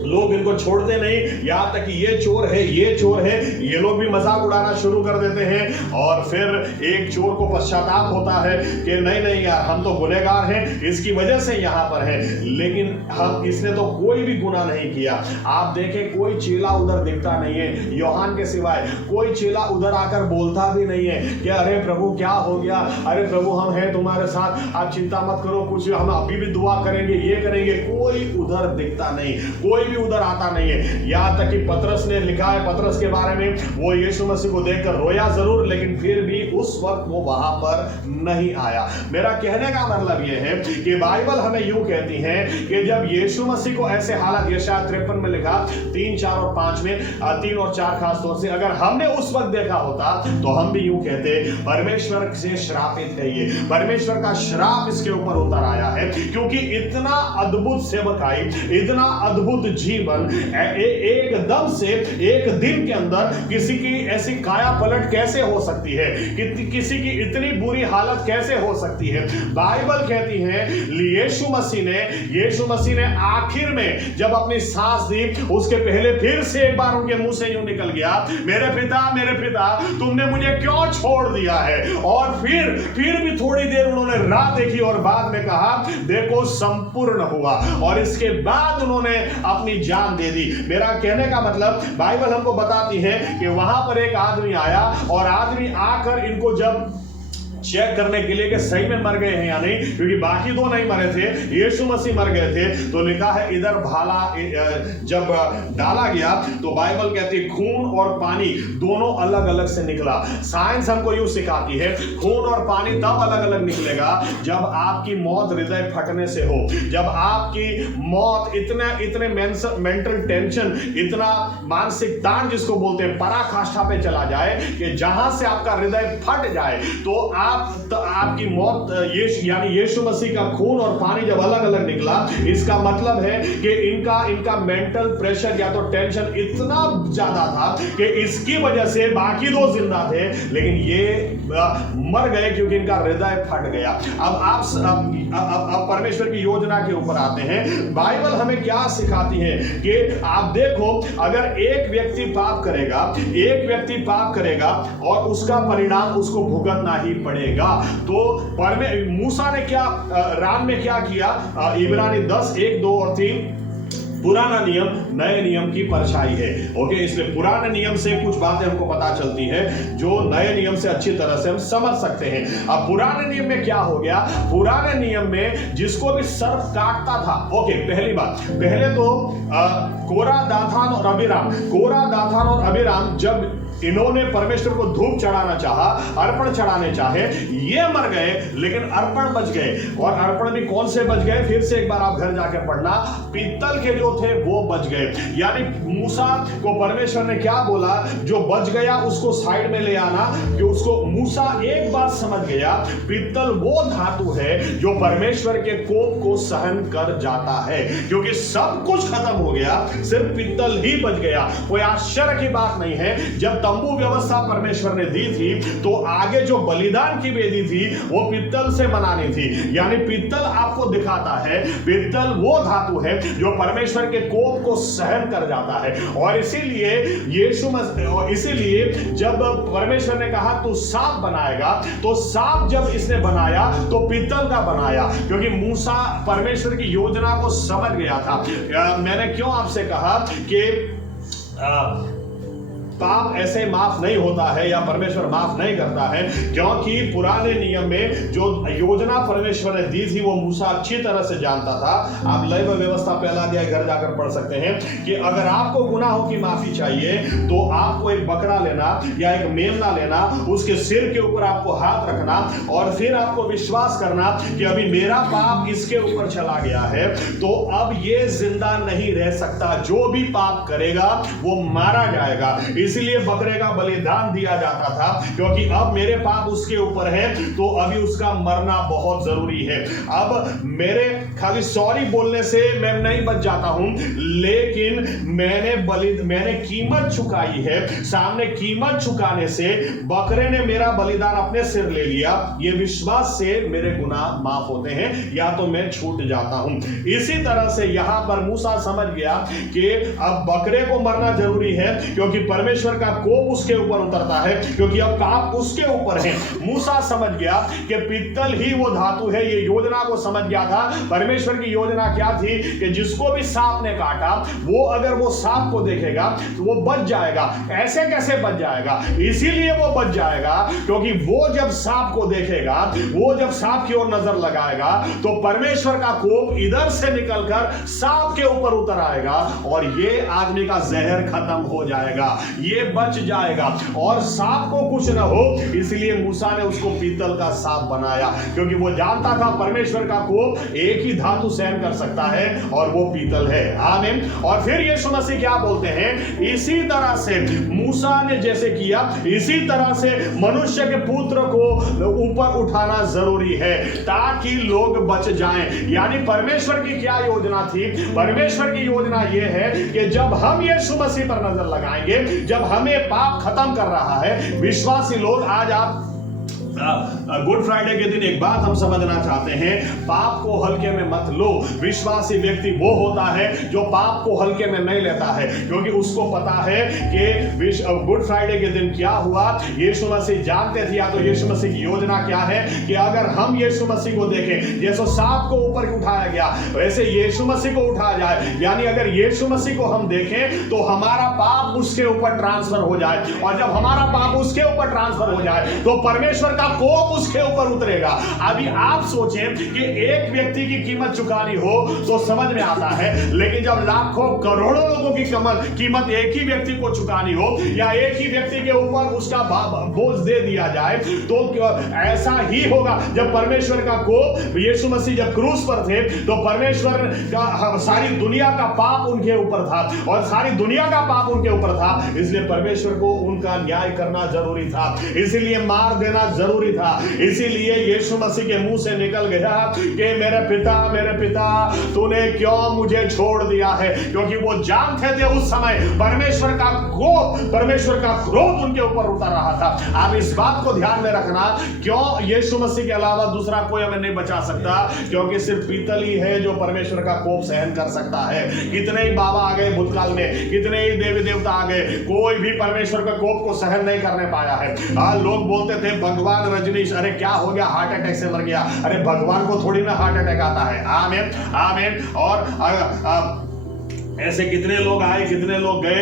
लोग इनको छोड़ते नहीं, यहां तक कि ये चोर है, ये चोर है, ये लोग भी मजाक उड़ाना शुरू कर देते हैं। और फिर एक चोर को पश्चाताप होता है कि नहीं नहीं यार हम तो गुनहगार हैं, इसकी वजह से यहां पर है, लेकिन इसने तो कोई भी गुनाह नहीं किया। आप देखें कोई चेला उधर दिखता नहीं है, यूहन्ना के सिवाय कोई चेला उधर आकर बोलता भी नहीं है कि अरे प्रभु क्या हो गया, अरे प्रभु हम हैं तुम्हारे साथ, आप चिंता मत करो, कुछ हम अभी भी दुआ करेंगे, ये करेंगे। कोई उधर दिखता नहीं, कोई भी उधर आता नहीं है। यहां तक कि पतरस ने लिखा है, पतरस के बारे में, वो यीशु मसीह को देखकर रोया जरूर, लेकिन फिर भी उस वक्त वो वहां पर नहीं आया। मेरा कहने का मतलब यह है कि बाइबल हमें यूं कहती है कि जब यीशु मसीह को ऐसे हालत, यशायाह 53 में लिखा 3, 4 और 5 में, 3 और 4 खास तौर से, अगर हमने उस वक्त देखा होता तो हम भी यूं कहते परमेश्वर से श्रापित है, ये परमेश्वर का श्राप इसके ऊपर उतर आया है, क्योंकि इतना अद्भुत सेवकाई, इतना अद्भुत जीवन एकदम से एक दिन के अंदर किसी की ऐसी काया पलट कैसे हो सकती है, किसी की इतनी बुरी हालत कैसे हो सकती है। बाइबल कहती है यीशु मसीह ने आखिर में जब अपनी सांस दी उसके पहले फिर से एक बार उनके मुंह से यूं निकल गया, मेरे पिता तुमने मुझे क्यों छोड़ दिया है। और फिर भी थोड़ी देर उन्होंने राह देखी और बाद में कहा देखो संपूर्ण हुआ, और इसके बाद उन्होंने अपनी जान दे दी। मेरा कहने का मतलब बाइबल हमको बताती है कि वहां पर एक आदमी आया और आदमी आकर इनको जब चेक करने के लिए कि सही में मर गए हैं या नहीं, क्योंकि बाकी दो नहीं मरे थे, यीशु मसीह मर गए थे, तो लिखा है इधर भाला जब डाला गया तो बाइबल कहती है खून और पानी दोनों अलग अलग से निकला। साइंस हमको यूं सिखाती है खून और पानी तब अलग अलग निकलेगा जब आपकी मौत हृदय फटने से हो, जब आपकी मौत इतने मेंटल टेंशन, इतना मानसिक ताण जिसको बोलते हैं पराकाष्ठा पे चला जाए कि जहां से आपका हृदय फट जाए, तो आपकी मौत यानी यीशु मसीह का खून और पानी जब अलग अलग निकला, इसका मतलब है कि इनका मेंटल प्रेशर या तो टेंशन इतना ज्यादा था कि इसकी वजह से बाकी दो जिंदा थे, लेकिन ये मर गए क्योंकि इनका हृदय फट गया। अब परमेश्वर की योजना के ऊपर आते हैं। बाइबल हमें क्या सिखाती है कि आप देखो, अगर एक व्यक्ति पाप करेगा और उसका परिणाम उसको भुगतना ही पड़ेगा। तो मूसा ने राम में क्या किया? इब्रानी 10, 1, 2 और 3 पुराना नियम नए नियम की परछाई है। ओके, इसलिए पुराने नियम से कुछ बातें हमको पता चलती है जो नए नियम से अच्छी तरह से हम समझ सकते हैं। अब पुराने नियम में क्या हो गया? पुराने नियम में जिसको भी सर्प काटता था, ओके, पहली बात, पहले तो कोरा, दाथान और अबीराम जब इन्होंने परमेश्वर को धूप चढ़ाना चाहा, अर्पण चढ़ाने चाहे, ये मर गए, लेकिन अर्पण बच गए। और अर्पण भी कौन से बच गए? फिर से एक बार आप घर जाकर पढ़ना, पीतल के जो थे वो बच गए। यानी मूसा को परमेश्वर ने क्या बोला? जो बच गया उसको साइड में ले आना। कि उसको मूसा एक बात समझ गया, पीतल वो धातु है जो परमेश्वर के कोप को सहन कर जाता है। क्योंकि सब कुछ खत्म हो गया, सिर्फ पीतल ही बच गया। कोई आश्चर्य की बात नहीं है। जब तंबू व्यवस्था परमेश्वर ने दी थी, तो आगे जो बलिदान की वेदी थी वो पीतल से बनानी थी। यानी पीतल आपको दिखाता है, पीतल वो धातु है जो परमेश्वर के कोप को सहन कर जाता है। और इसीलिए जब परमेश्वर ने कहा तू सांप बनाएगा, तो सांप जब इसने बनाया तो पीतल का बनाया, क्योंकि मूसा परमेश्वर की योजना को समझ गया था। मैंने क्यों आपसे कहा कि पाप ऐसे माफ नहीं होता है या परमेश्वर माफ नहीं करता है? क्योंकि पुराने नियम में जो योजना परमेश्वर ने दी थी वो मूसा अच्छी तरह से जानता था। आप लैव व्यवस्था पहला अध्याय घर जाकर पढ़ सकते हैं कि अगर आपको गुनाहों की माफी चाहिए तो आपको एक बकरा लेना या एक मेमना लेना, उसके सिर के ऊपर आपको हाथ रखना और फिर आपको विश्वास करना कि अभी मेरा पाप इसके ऊपर चला गया है, तो अब ये जिंदा नहीं रह सकता। जो भी पाप करेगा वो मारा जाएगा। इसीलिए बकरे का बलिदान दिया जाता था, क्योंकि अब मेरे पाप उसके ऊपर है, तो अभी उसका मरना बहुत जरूरी है। अब मेरे खाली सॉरी बोलने से मैं नहीं बच जाता हूं, लेकिन मैंने कीमत चुकाई है। सामने कीमत चुकाने से बकरे ने मेरा बलिदान अपने सिर ले लिया। ये विश्वास से मेरे गुनाह माफ होते हैं या तो मैं छूट जाता हूं। इसी तरह से यहां पर मूसा समझ गया कि अब बकरे को मरना जरूरी है, क्योंकि परमेश्वर का कोप उसके ऊपर उतरता है, क्योंकि अब पाप उसके ऊपर है। मूसा समझ गया कि पीतल ही वो धातु है। ये योजना को समझ गया था। परमेश्वर की योजना क्या थी कि जिसको भी सांप ने काटा, वो अगर वो सांप को देखेगा तो वो बच जाएगा। ऐसे कैसे बच जाएगा? इसीलिए वो बच जाएगा क्योंकि वो जब सांप को देखेगा, वो जब सांप की ओर नजर लगाएगा, तो परमेश्वर का कोप इधर से निकलकर सांप के ऊपर उतर आएगा और ये आदमी का जहर खत्म हो जाएगा, ये बच जाएगा और सांप को कुछ न हो। इसलिए मूसा ने उसको पीतल का सांप बनाया, क्योंकि वो जानता था परमेश्वर का कोप एक ही धातु सहन कर सकता है और वो पीतल है। आमीन। और फिर यीशु मसीह क्या बोलते हैं? इसी तरह से मूसा ने जैसे किया, इसी तरह से मनुष्य के पुत्र को ऊपर उठाना जरूरी है ताकि लोग बच जाएं। यानी परमेश्वर की क्या योजना थी? परमेश्वर की योजना यह है कि जब हम यीशु मसीह पर नजर लगाएंगे, जब हमें पाप खत्म कर रहा है, विश्वासी लोग, आज आप गुड फ्राइडे के दिन एक बात हम समझना चाहते हैं, पाप को हल्के में मत लो। विश्वासी व्यक्ति वो होता है जो पाप को हल्के में नहीं लेता है, क्योंकि उसको पता है कि गुड फ्राइडे के दिन क्या हुआ। यीशु मसीह जानते थे, या तो यीशु मसीह की योजना क्या है कि अगर हम यीशु मसीह को देखें, जैसे सांप को ऊपर उठाया गया वैसे यीशु मसीह को उठाया जाए। यानी अगर यीशु मसीह को हम देखें तो हमारा पाप उसके ऊपर ट्रांसफर हो जाए, और जब हमारा पाप उसके ऊपर ट्रांसफर हो जाए तो परमेश्वर का कोप उसके ऊपर उतरेगा। अभी आप सोचें कि एक व्यक्ति की कीमत चुकानी हो तो समझ में आता है, लेकिन जब लाखों करोड़ों लोगों की कीमत एक ही व्यक्ति को चुकानी हो, या एक ही व्यक्ति के ऊपर उसका बोझ दे दिया जाए, तो ऐसा ही होगा। जब परमेश्वर का कोप, यीशु मसीह जब क्रूस पर थे तो परमेश्वर का सारी दुनिया का पाप उनके ऊपर था और सारी दुनिया का पाप उनके ऊपर था, इसलिए परमेश्वर को उनका न्याय करना जरूरी था, इसलिए मार देना जरूरी जरूरी था। इसीलिए यीशु मसीह के मुंह से निकल गया कि मेरे पिता तूने क्यों मुझे छोड़ दिया है, क्योंकि वो जानते थे उस समय परमेश्वर का क्रोध उनके ऊपर उतर रहा था। आप इस बात को ध्यान में रखना, क्यों यीशु मसीह के अलावा दूसरा कोई हमें नहीं बचा सकता, क्योंकि सिर्फ पीतल ही है जो परमेश्वर का कोप सहन कर सकता है। कितने ही बाबा आ गए भूतकाल में, कितने ही देवी देवता आ गए, कोई भी परमेश्वर के कोप को सहन नहीं करने पाया है। लोग बोलते थे भगवान रजनीश, अरे क्या हो गया, हार्ट अटैक से मर गया। अरे भगवान को थोड़ी ना हार्ट अटैक आता है। आमीन आमीन। और ऐसे कितने लोग आए, कितने लोग गए।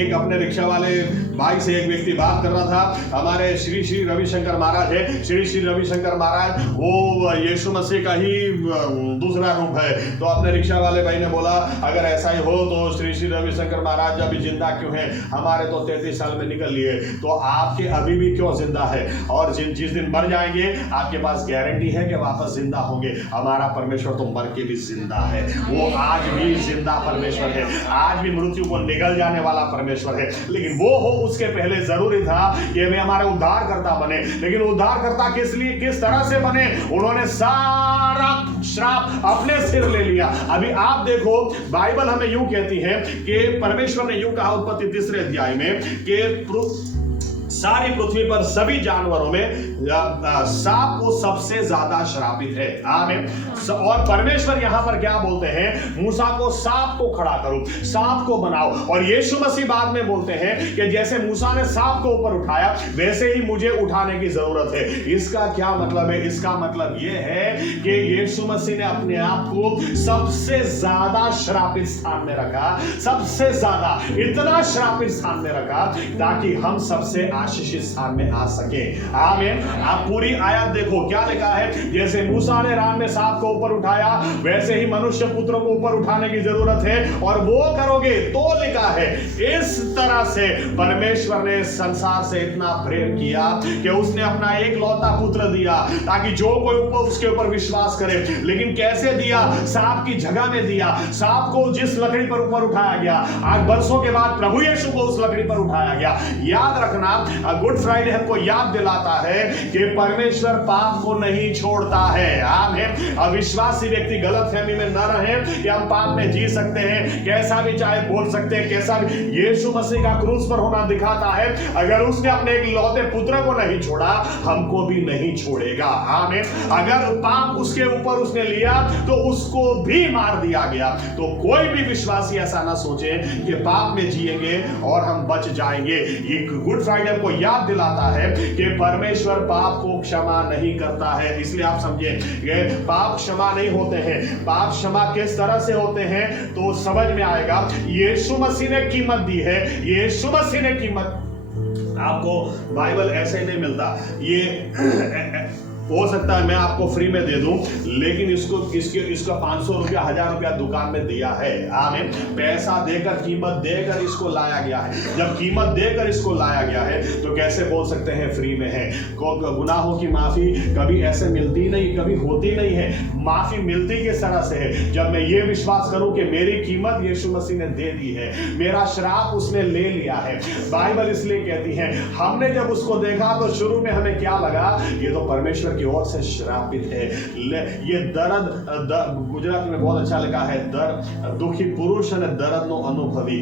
एक अपने रिक्शा वाले भाई से एक व्यक्ति बात कर रहा था। हमारे श्री श्री रविशंकर महाराज है, श्री श्री रविशंकर महाराज वो यीशु मसीह का ही दूसरा रूप है। तो अपने रिक्शा वाले भाई ने बोला अगर ऐसा ही हो तो श्री श्री रविशंकर महाराज अभी जिंदा क्यों हैं? हमारे तो 33 साल में निकल लिए, तो आपके अभी भी क्यों जिंदा है? और जिस दिन मर जाएंगे आपके पास गारंटी है कि वापस जिंदा होंगे? हमारा परमेश्वर तो मर के भी जिंदा है, वो आज भी जिंदा परमेश्वर है, आज भी मृत्यु को निगल जाने वाला परमेश्वर है। लेकिन वो हो उसके पहले जरूरी था कि वे हमारे उद्धारकर्ता बने। लेकिन उद्धारकर्ता किस तरह से बने? उन्होंने सारा श्राप अपने सिर ले लिया। अभी आप देखो, बाइबल हमें यूं कहती है कि परमेश्वर ने यूं कहा उत्पत्ति 3 अध्याय में कि सारी पृथ्वी पर सभी जानवरों में सांप को सबसे ज्यादा श्रापित है। आमीन। और परमेश्वर यहां पर क्या बोलते हैं? मूसा को सांप को खड़ा करो, सांप को बनाओ। और यीशु मसीह बाद में बोलते हैं कि जैसे मूसा ने सांप को ऊपर उठाया वैसे ही मुझे उठाने की जरूरत है। इसका क्या मतलब है? इसका मतलब यह है कि यीशु मसीह ने अपने आप को सबसे ज्यादा श्रापित स्थान में रखा, सबसे ज्यादा इतना श्रापित स्थान में रखा ताकि हम सबसे आशीषित स्थान में आ सके। आमीन। आप पूरी आयत देखो क्या लिखा है। जैसे मूसा ने राम में सांप को ऊपर उठाया वैसे ही मनुष्य पुत्र को ऊपर उठाने की जरूरत है, और वो करोगे तो लिखा है इस तरह से परमेश्वर ने संसार से इतना प्रेम किया कि उसने अपना एकलौता पुत्र दिया ताकि जो कोई ऊपर उसके ऊपर विश्वास करे। लेकिन कैसे दिया? सांप की जगह में दिया। सांप को जिस लकड़ी पर ऊपर उठाया गया, 8 वर्षों के बाद प्रभु यीशु को उस लकड़ी पर उठाया गया। याद रखना, गुड फ्राइडे हमको याद दिलाता है कि परमेश्वर पाप को नहीं छोड़ता है। आमीन। अविश्वासी व्यक्ति गलतफहमी में न रहे कि हम पाप में जी सकते हैं, कैसा भी चाहे बोल सकते हैं, कैसा भी। यीशु मसीह का क्रूस पर होना दिखाता है अगर उसने अपने एक लौते पुत्र को नहीं छोड़ा हमको भी नहीं छोड़ेगा। आमीन। अगर पाप उसके ऊपर उसने लिया तो उसको भी मार दिया गया। तो कोई भी विश्वासी ऐसा ना सोचे कि पाप में जिएंगे और हम बच जाएंगे। ये गुड फ्राइडे को याद दिलाता है कि परमेश्वर पाप को क्षमा नहीं करता है। इसलिए आप समझिए पाप क्षमा नहीं होते हैं। पाप क्षमा किस तरह से होते हैं तो समझ में आएगा। यीशु मसीह ने कीमत दी है, यीशु मसीह ने कीमत। आपको बाइबल ऐसे नहीं मिलता। ये हो सकता है मैं आपको फ्री में दे दूं, लेकिन इसका 500 रुपया 1000 रुपया दुकान में दिया है। आमीन। पैसा देकर, कीमत देकर इसको लाया गया है। जब कीमत देकर इसको लाया गया है तो कैसे बोल सकते हैं फ्री में है? गुनाहों की माफी कभी ऐसे मिलती नहीं, कभी होती नहीं है। माफी मिलती किस तरह से है? जब मैं ये विश्वास करूं कि मेरी कीमत यीशु मसीह ने दे दी है, मेरा श्राप उसने ले लिया है। बाइबल इसलिए कहती है, हमने जब उसको देखा तो शुरू में हमें क्या लगा? ये तो परमेश्वर की ओर से श्रापित है। ये दर्द गुजरात में बहुत अच्छा लिखा है, दुखी पुरुष है दर्द नो अनुभवी।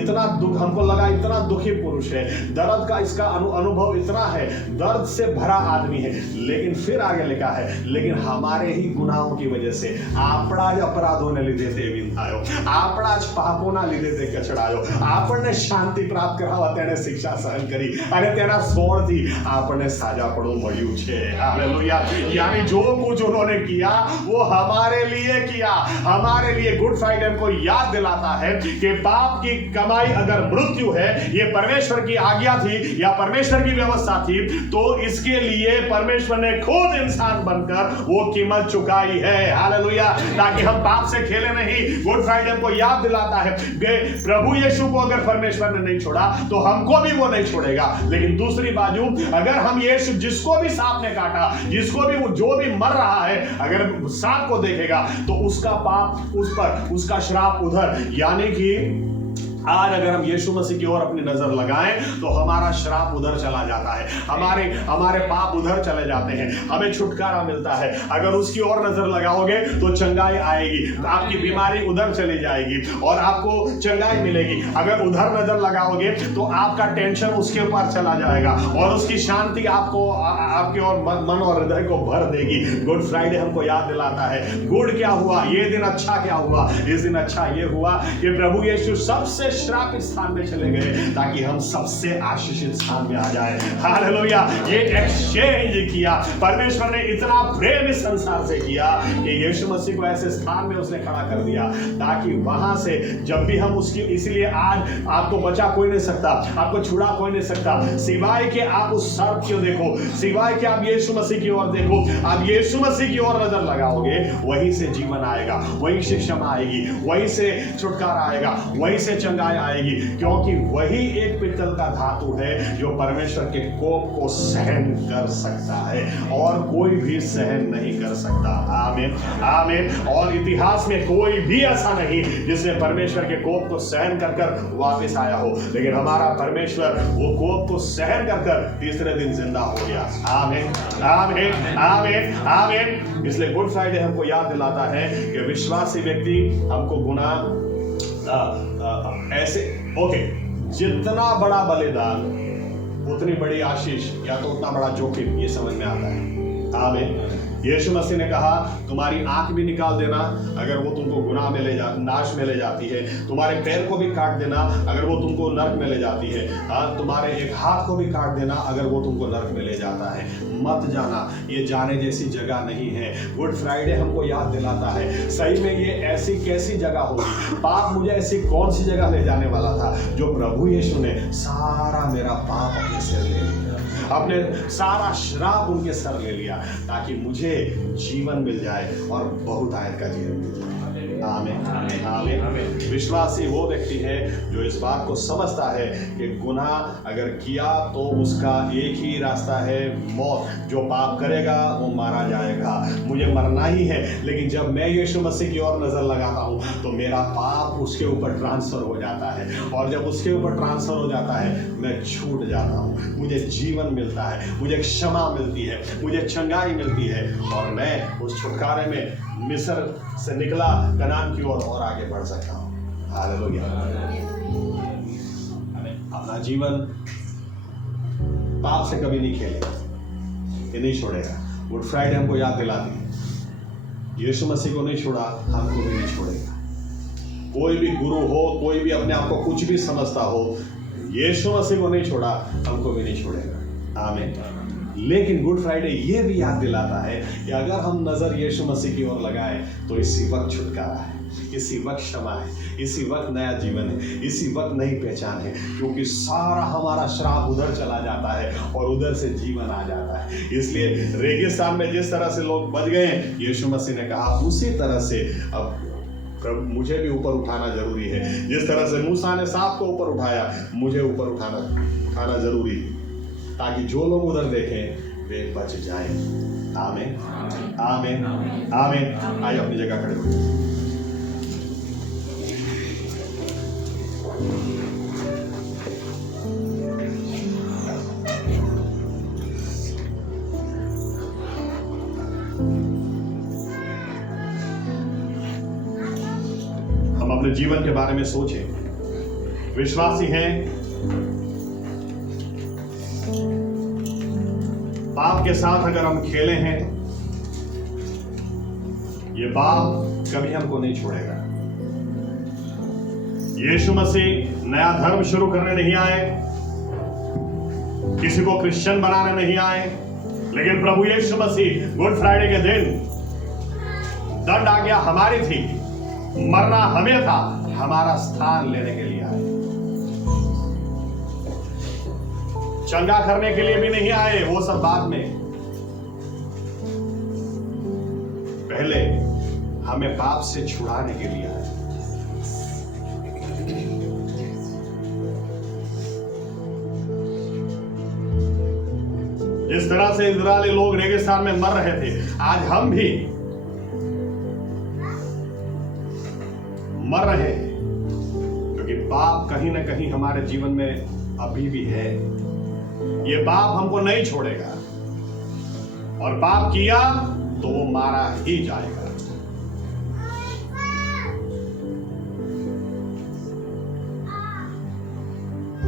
इतना दुख हमको लगा, इतना दुखी पुरुष है, दर्द का इसका अनुभव इतना है, दर्द से भरा आदमी है। लेकिन फिर आगे लिखा है, लेकिन हमारे ही गुनाहों की वजह से आपड़ा ज अपराधों લીધે તે વિંધાયો, આપણા જ પાપોના લીધે તે કચડાયો, આપણને શાંતિ પ્રાપ્ત કરાવવા તેણે શિક્ષા સહન કરી અને તેના સોળથી આપણને સાજાપણું મળ્યું છે। हालेलुया। यानी जो कुछ उन्होंने किया वो हमारे लिए किया, हमारे लिए। गुड फ्राइडे को याद दिलाता है कि पाप की कमाई अगर मृत्यु है, ये परमेश्वर की आज्ञा थी या परमेश्वर की व्यवस्था थी, तो इसके लिए परमेश्वर ने खुद इंसान बनकर वो कीमत चुकाई है। हालेलुया। ताकि हम पाप से खेले नहीं। गुड फ्राइडे को याद दिलाता है प्रभु यीशु को अगर परमेश्वर ने नहीं छोड़ा तो हमको भी वो नहीं छोड़ेगा। लेकिन दूसरी बाजू अगर हम यीशु, जिसको भी सांप ने काटा, जिसको भी वो जो भी मर रहा है, अगर सांप को देखेगा तो उसका पाप उस पर, उसका श्राप उधर। यानी कि आज अगर हम यीशु मसीह की ओर अपनी नजर लगाएं तो हमारा श्राप उधर चला जाता है, हमारे पाप उधर चले जाते हैं, हमें छुटकारा मिलता है। अगर उसकी ओर नजर लगाओगे तो चंगाई आएगी, तो आपकी बीमारी उधर चली जाएगी और आपको चंगाई मिलेगी। अगर उधर नजर लगाओगे तो आपका टेंशन उसके ऊपर चला जाएगा और उसकी शांति आपको आपके और मन और हृदय को भर देगी। गुड फ्राइडे हमको याद दिलाता है गुड क्या हुआ, ये दिन अच्छा क्या हुआ। इस दिन अच्छा ये हुआ कि प्रभु यीशु सबसे श्रापित स्थान में चले गए ताकि हम सबसे आशीषित स्थान में आ जाए। हालेलुया। ये एक्सचेंज किया, परमेश्वर ने इतना प्रेम इस संसार से किया कि यीशु मसीह को ऐसे स्थान में उसने खड़ा कर दिया ताकि वहां से जब भी हम उसकी, इसलिए आज आपको बचा कोई नहीं सकता, आपको छुड़ा कोई नहीं सकता, सिवाय के आप उस सर्प को देखो, सिवाय के आप यीशु मसीह की ओर देखो। आप यीशु मसीह की ओर नजर लगाओगे, वहीं से जीवन आएगा, वहीं से क्षमा आएगी, वहीं से छुटकारा आएगा, वहीं से चंगाई आएगी, क्योंकि वही एक पित्तल का धातु है जो परमेश्वर के कोप को सहन कर सकता है और कोई भी सहन नहीं कर सकता। आमीन, आमीन। और इतिहास में कोई भी ऐसा नहीं जिसने परमेश्वर के कोप को सहन कर कर वापस आया हो, लेकिन हमारा परमेश्वर वो कोप को सहन कर कर तीसरे दिन जिंदा हो गया। आमीन, आमीन, आमीन, आमीन। इसलिए गुड फ्राइडे हमको याद दिलाता है कि विश्वासी व्यक्ति हमको गुनाह ऐसे जितना बड़ा बलिदान उतनी बड़ी आशीष या तो उतना बड़ा जोखिम, ये समझ में आता है। आमीन। यीशु मसीह ने कहा तुम्हारी आंख भी निकाल देना अगर वो तुमको गुनाह में ले नाश में ले जाती है, तुम्हारे पैर को भी काट देना अगर वो तुमको नरक में ले जाती है, तुम्हारे एक हाथ को भी काट देना अगर वो तुमको नरक में ले जाता है। मत जाना, ये जाने जैसी जगह नहीं है। गुड फ्राइडे हमको याद दिलाता है सही में ये ऐसी कैसी जगह होगी। पाप मुझे ऐसी कौन सी जगह ले जाने वाला था जो प्रभु यीशु ने सारा मेरा पाप अपने सिर ले लिया, अपने सारा श्राप उनके सर ले लिया ताकि मुझे जीवन मिल जाए और बहुत आयत का जीवन मिल जाए। आमीन, आमीन, आमीन। विश्वासी वो व्यक्ति है जो इस बात को समझता है कि गुनाह अगर किया तो उसका एक ही रास्ता है, मौत। जो पाप करेगा वो मारा जाएगा, मुझे मरना ही है। लेकिन जब मैं यीशु मसीह की ओर नजर लगाता हूँ तो मेरा पाप उसके ऊपर ट्रांसफर हो जाता है और जब उसके ऊपर ट्रांसफर हो जाता है मैं छूट जाता हूँ, मुझे जीवन मिलता है, मुझे क्षमा मिलती है, मुझे चंगाई मिलती है और मैं उस छुटकारे में मिस्र से निकला कनान की ओर और आगे बढ़ सकता हूँ। हालेलुया। अपना जीवन पाप से कभी नहीं खेलेगा, ये नहीं छोड़ेगा। गुड फ्राइडे हमको याद दिलाती, यीशु मसीह को नहीं छोड़ा, हमको भी नहीं छोड़ेगा। कोई भी गुरु हो, कोई भी अपने आप को कुछ भी समझता हो, यीशु मसीह को नहीं छोड़ा, हमको भी नहीं छोड़ेगा। आमीन। लेकिन गुड फ्राइडे ये भी याद दिलाता है कि अगर हम नजर यीशु मसीह की ओर लगाएं तो इसी वक्त छुटकारा है, इसी वक्त क्षमा है, इसी वक्त नया जीवन है, इसी वक्त नई पहचान है, क्योंकि सारा हमारा श्राप उधर चला जाता है और उधर से जीवन आ जाता है। इसलिए रेगिस्तान में जिस तरह से लोग बच गए, यीशु मसीह ने कहा उसी तरह से अब प्रभु मुझे भी ऊपर उठाना जरूरी है। जिस तरह से मूसा ने सांप को ऊपर उठाया, मुझे ऊपर उठाना जरूरी है ताकि जो लोग उधर देखें वे बच जाएं। आमीन, आमीन, आमीन। आइए अपनी जगह खड़े हो। हम अपने जीवन के बारे में सोचें। विश्वासी हैं, पाप के साथ अगर हम खेले हैं, ये पाप कभी हमको नहीं छोड़ेगा। यीशु मसीह नया धर्म शुरू करने नहीं आए, किसी को क्रिश्चियन बनाने नहीं आए, लेकिन प्रभु यीशु मसीह गुड फ्राइडे के दिन दंड आज्ञा हमारी थी, मरना हमें था, हमारा स्थान लेने के लिए आए। चंगा करने के लिए भी नहीं आए, वो सब बाद में, पहले हमें पाप से छुड़ाने के लिए आए। जिस तरह से इजरायली लोग रेगिस्तान में मर रहे थे, आज हम भी मर रहे हैं, क्योंकि पाप कहीं ना कहीं हमारे जीवन में अभी भी है। ये पाप हमको नहीं छोड़ेगा, और पाप किया तो वो मारा ही जाएगा।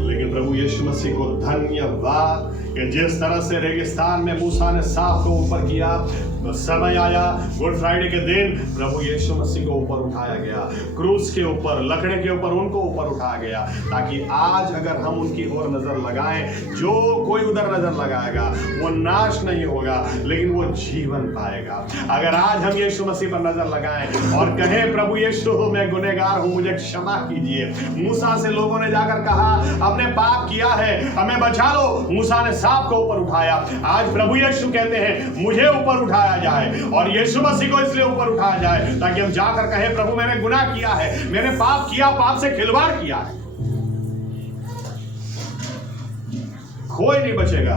लेकिन प्रभु यीशु मसीह को धन्यवाद कि जिस तरह से रेगिस्तान में मूसा ने सांप को ऊपर किया, तो समय आया गुड फ्राइडे के दिन प्रभु यीशु मसीह को ऊपर उठाया गया, क्रूस के ऊपर, लकड़े के ऊपर उनको ऊपर उठाया गया, ताकि आज अगर हम उनकी ओर नजर लगाएं, जो कोई उधर नजर लगाएगा वो नाश नहीं होगा लेकिन वो जीवन पाएगा। अगर आज हम यीशु मसीह पर नजर लगाएं और कहें प्रभु यीशु मैं गुनहगार हूं, मुझे क्षमा कीजिए। मूसा से लोगों ने जाकर कहा हमने पाप किया है, हमें बचा लो। मूसा ने सांप को ऊपर उठाया। आज प्रभु यीशु कहते हैं मुझे ऊपर उठाया जाए, और यीशु मसीह को इसलिए ऊपर उठाया जाए ताकि हम जाकर कहें प्रभु मैंने गुनाह किया है, मैंने पाप किया, पाप से खिलवाड़ किया है। कोई नहीं बचेगा,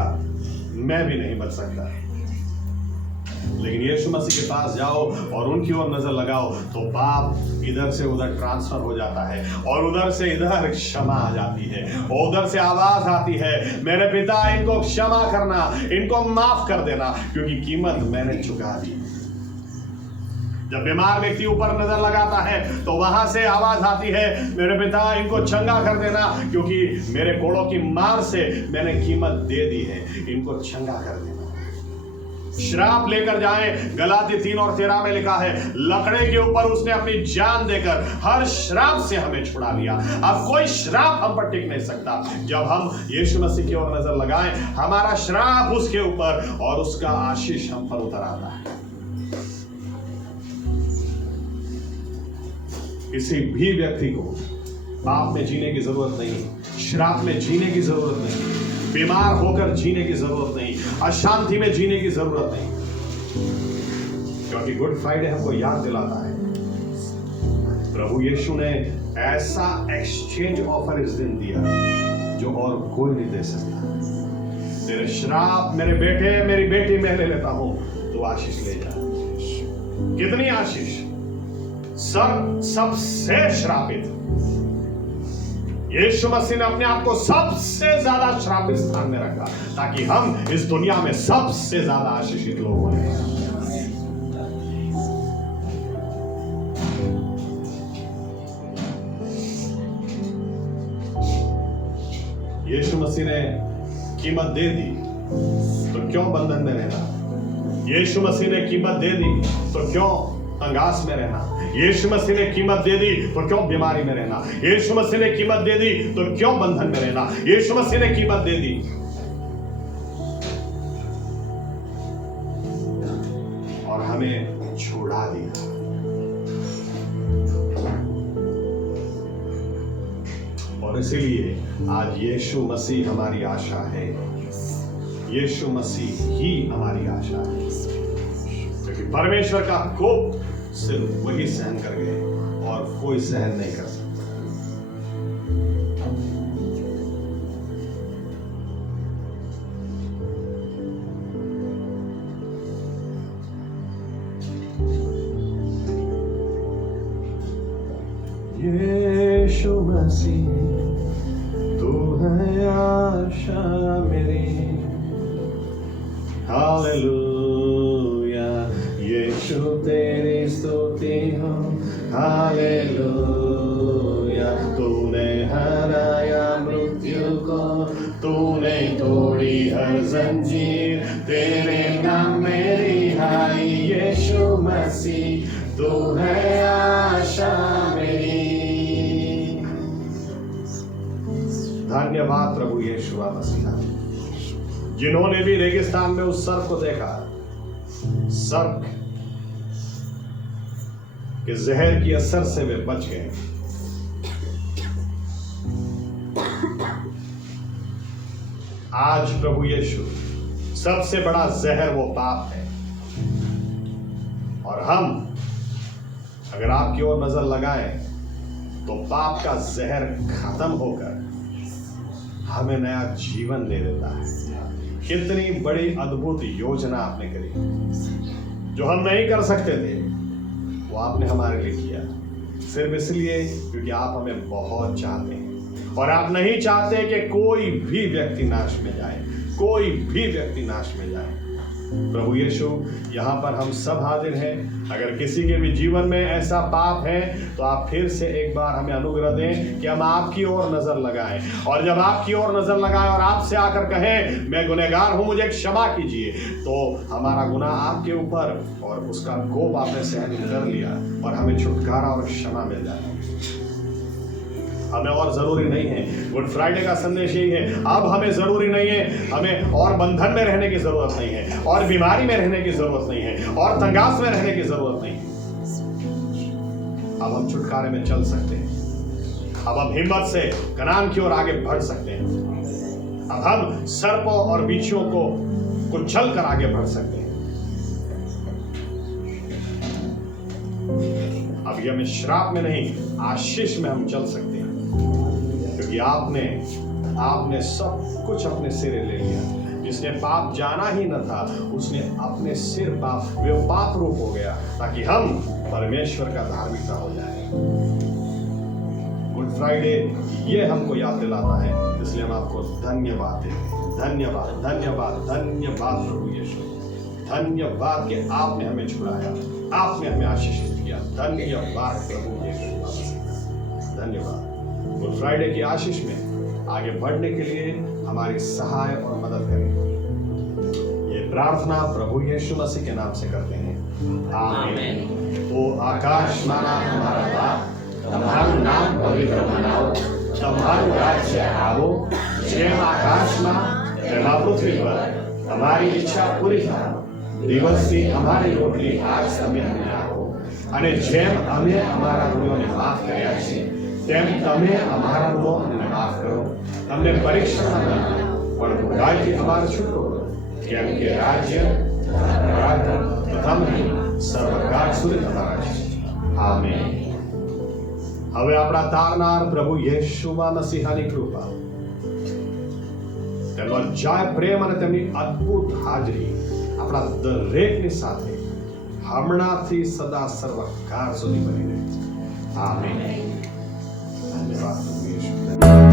मैं भी नहीं बच सकता, लेकिन यीशु मसीह के पास जाओ और उनकी ओर नजर लगाओ तो पाप इधर से उधर ट्रांसफर हो जाता है, और उधर से इधर क्षमा आ जाती है, और उधर से आवाज आती है मेरे पिता इनको क्षमा करना, इनको माफ कर देना, क्योंकि कीमत मैंने चुका दी। जब बीमार व्यक्ति ऊपर नजर लगाता है तो वहां से आवाज आती है मेरे पिता इनको चंगा कर देना, क्योंकि मेरे कोड़ों की मार से मैंने कीमत दे दी है, इनको चंगा कर देना। श्राप लेकर जाएं, गलाती 3 और 13 में लिखा है लकड़े के ऊपर उसने अपनी जान देकर हर श्राप से हमें छुड़ा लिया। अब कोई श्राप हम पर टिक नहीं सकता। जब हम यीशु मसीह की ओर नजर लगाएं, हमारा श्राप उसके ऊपर और उसका आशीष हम पर उतर आता है। किसी भी व्यक्ति को पाप में जीने की जरूरत नहीं, श्राप में जीने की जरूरत नहीं, बीमार होकर जीने की जरूरत नहीं, अशांति में जीने की जरूरत नहीं, क्योंकि गुड फ्राइडे हमको याद दिलाता है प्रभु यीशु ने ऐसा एक्सचेंज ऑफर इस दिन दिया जो और कोई नहीं दे सकता। तेरे श्राप मेरे बेटे मेरी बेटी मैं ले लेता हूं, तो आशीष ले जा। कितनी आशीष! सबसे श्रापित यीशु मसीह ने अपने आप को सबसे ज्यादा श्रापित स्थान में रखा, ताकि हम इस दुनिया में सबसे ज्यादा आशीषित लोग बने। यीशु मसीह ने कीमत दे दी तो क्यों बंधन में रहना? यीशु मसीह ने कीमत दे दी तो क्यों तंगास में रहना? यीशु मसीह ने कीमत दे दी तो क्यों बीमारी में रहना? यीशु मसीह ने कीमत दे दी तो क्यों बंधन में रहना? यीशु मसीह ने कीमत दे दी और हमें छुड़ा दिया। और इसीलिए आज यीशु मसीह हमारी आशा है। यीशु मसीह ही हमारी आशा है, क्योंकि परमेश्वर का कोप सिर्फ वही सहन कर गए और कोई सहन नहीं कर सकता। यीशु मसीह तू है आशा मेरी, हालेलुया। यीशु तेरी स्तुति हो, हालेलुया। तूने हराया मृत्यु को, तूने तोड़ी हर जंजीर, तेरे नाम मेरी रिहाई। यीशु मसीह तू है आशा मेरी। धन्यवाद प्रभु यीशु मसीह, जिन्होंने भी रेगिस्तान में उस सर्प को देखा, सर्प के जहर की असर से वे बच गए। आज प्रभु यीशु, सबसे बड़ा जहर वो पाप है, और हम अगर आपकी ओर नजर लगाएं तो पाप का जहर खत्म होकर हमें नया जीवन दे देता है। कितनी बड़ी अद्भुत योजना आपने करी, जो हम नहीं कर सकते थे वो आपने हमारे लिए किया। सिर्फ इसलिए क्योंकि आप हमें बहुत चाहते हैं और आप नहीं चाहते कि कोई भी व्यक्ति नाश में जाए, कोई भी व्यक्ति नाश में जाए। प्रभु यीशु, यहाँ पर हम सब हाजिर हैं। अगर किसी के भी जीवन में ऐसा पाप है तो आप फिर से एक बार हमें अनुग्रह दें कि हम आपकी ओर नजर लगाएं, और जब आपकी ओर नजर लगाएं और आपसे आकर कहें मैं गुनहगार हूं, मुझे क्षमा कीजिए, तो हमारा गुनाह आपके ऊपर और उसका कोप आपने सहन कर लिया और हमें छुटकारा और क्षमा मिल जाए। हमें और जरूरी नहीं है, गुड फ्राइडे का संदेश यही है, अब हमें जरूरी नहीं है, हमें और बंधन में रहने की जरूरत नहीं है, और बीमारी में रहने की जरूरत नहीं है, और तंगास में रहने की जरूरत नहीं है। अब हम छुटकारे में चल सकते हैं। अब हम हिम्मत से कनान की ओर आगे बढ़ सकते हैं। अब हम सर्पों और बिच्छुओं को कुचल कर आगे बढ़ सकते हैं। अब ये हमें श्राप में नहीं, आशीष में हम चल सकते हैं, क्योंकि आपने सब कुछ अपने सिरे ले लिया। जिसने पाप जाना ही न था उसने अपने सिर पाप रूप हो गया, ताकि हम परमेश्वर का धार्मिकता हो जाए। गुड फ्राइडे ये हमको याद दिलाता है, इसलिए हम आपको धन्यवाद देते हैं। धन्यवाद, धन्यवाद, धन्यवाद प्रभु यीशु, धन्यवाद कि आपने हमें छुड़ाया, आपने हमें आशीषित किया। धन्यवाद प्रभु यीशु, धन्यवाद। गुड फ्राइडे की आशीष में आगे बढ़ने के लिए हमारी सहाय और मदद करें। ये प्रार्थना प्रभु यीशु मसीह के नाम से करते हैं, आमीन। ओ आकाश माना हमारा बाप, तुम्हारा नाम पवित्र मनाओ, तुम्हारा राज्य आवो, જેમ આકાશમાં તેમ પૃથ્વી પર તમારી ઈચ્છા પૂરી થાય। દિવસની અમારી રોટલી આજ તમે અમને આપો, અને જેમ અમે અમારા ઋણોને માફ કર્યા છે તેમ તમે અમારા ઋણોને માફ કરો। અમને પરીક્ષામાં ન લાવો, પણ બુરાઈથી અમારો છૂટો કરો, કેમ કે રાજ્ય, પરાક્રમ તથા મહિમા સર્વકાળ સુધી તમારા છે, આમીન। હવે આપણા તારનાર પ્રભુ યેશુમાં મસીહાની કૃપા, તેમનો જય પ્રેમ અને તેમની અદ્ભુત હાજરી આપણા દરેકની સાથે હમણાંથી સદા સર્વકાળ સુધી બની રહે છે, આમીન। ધન્યવાદ પ્રભુ યેશુ।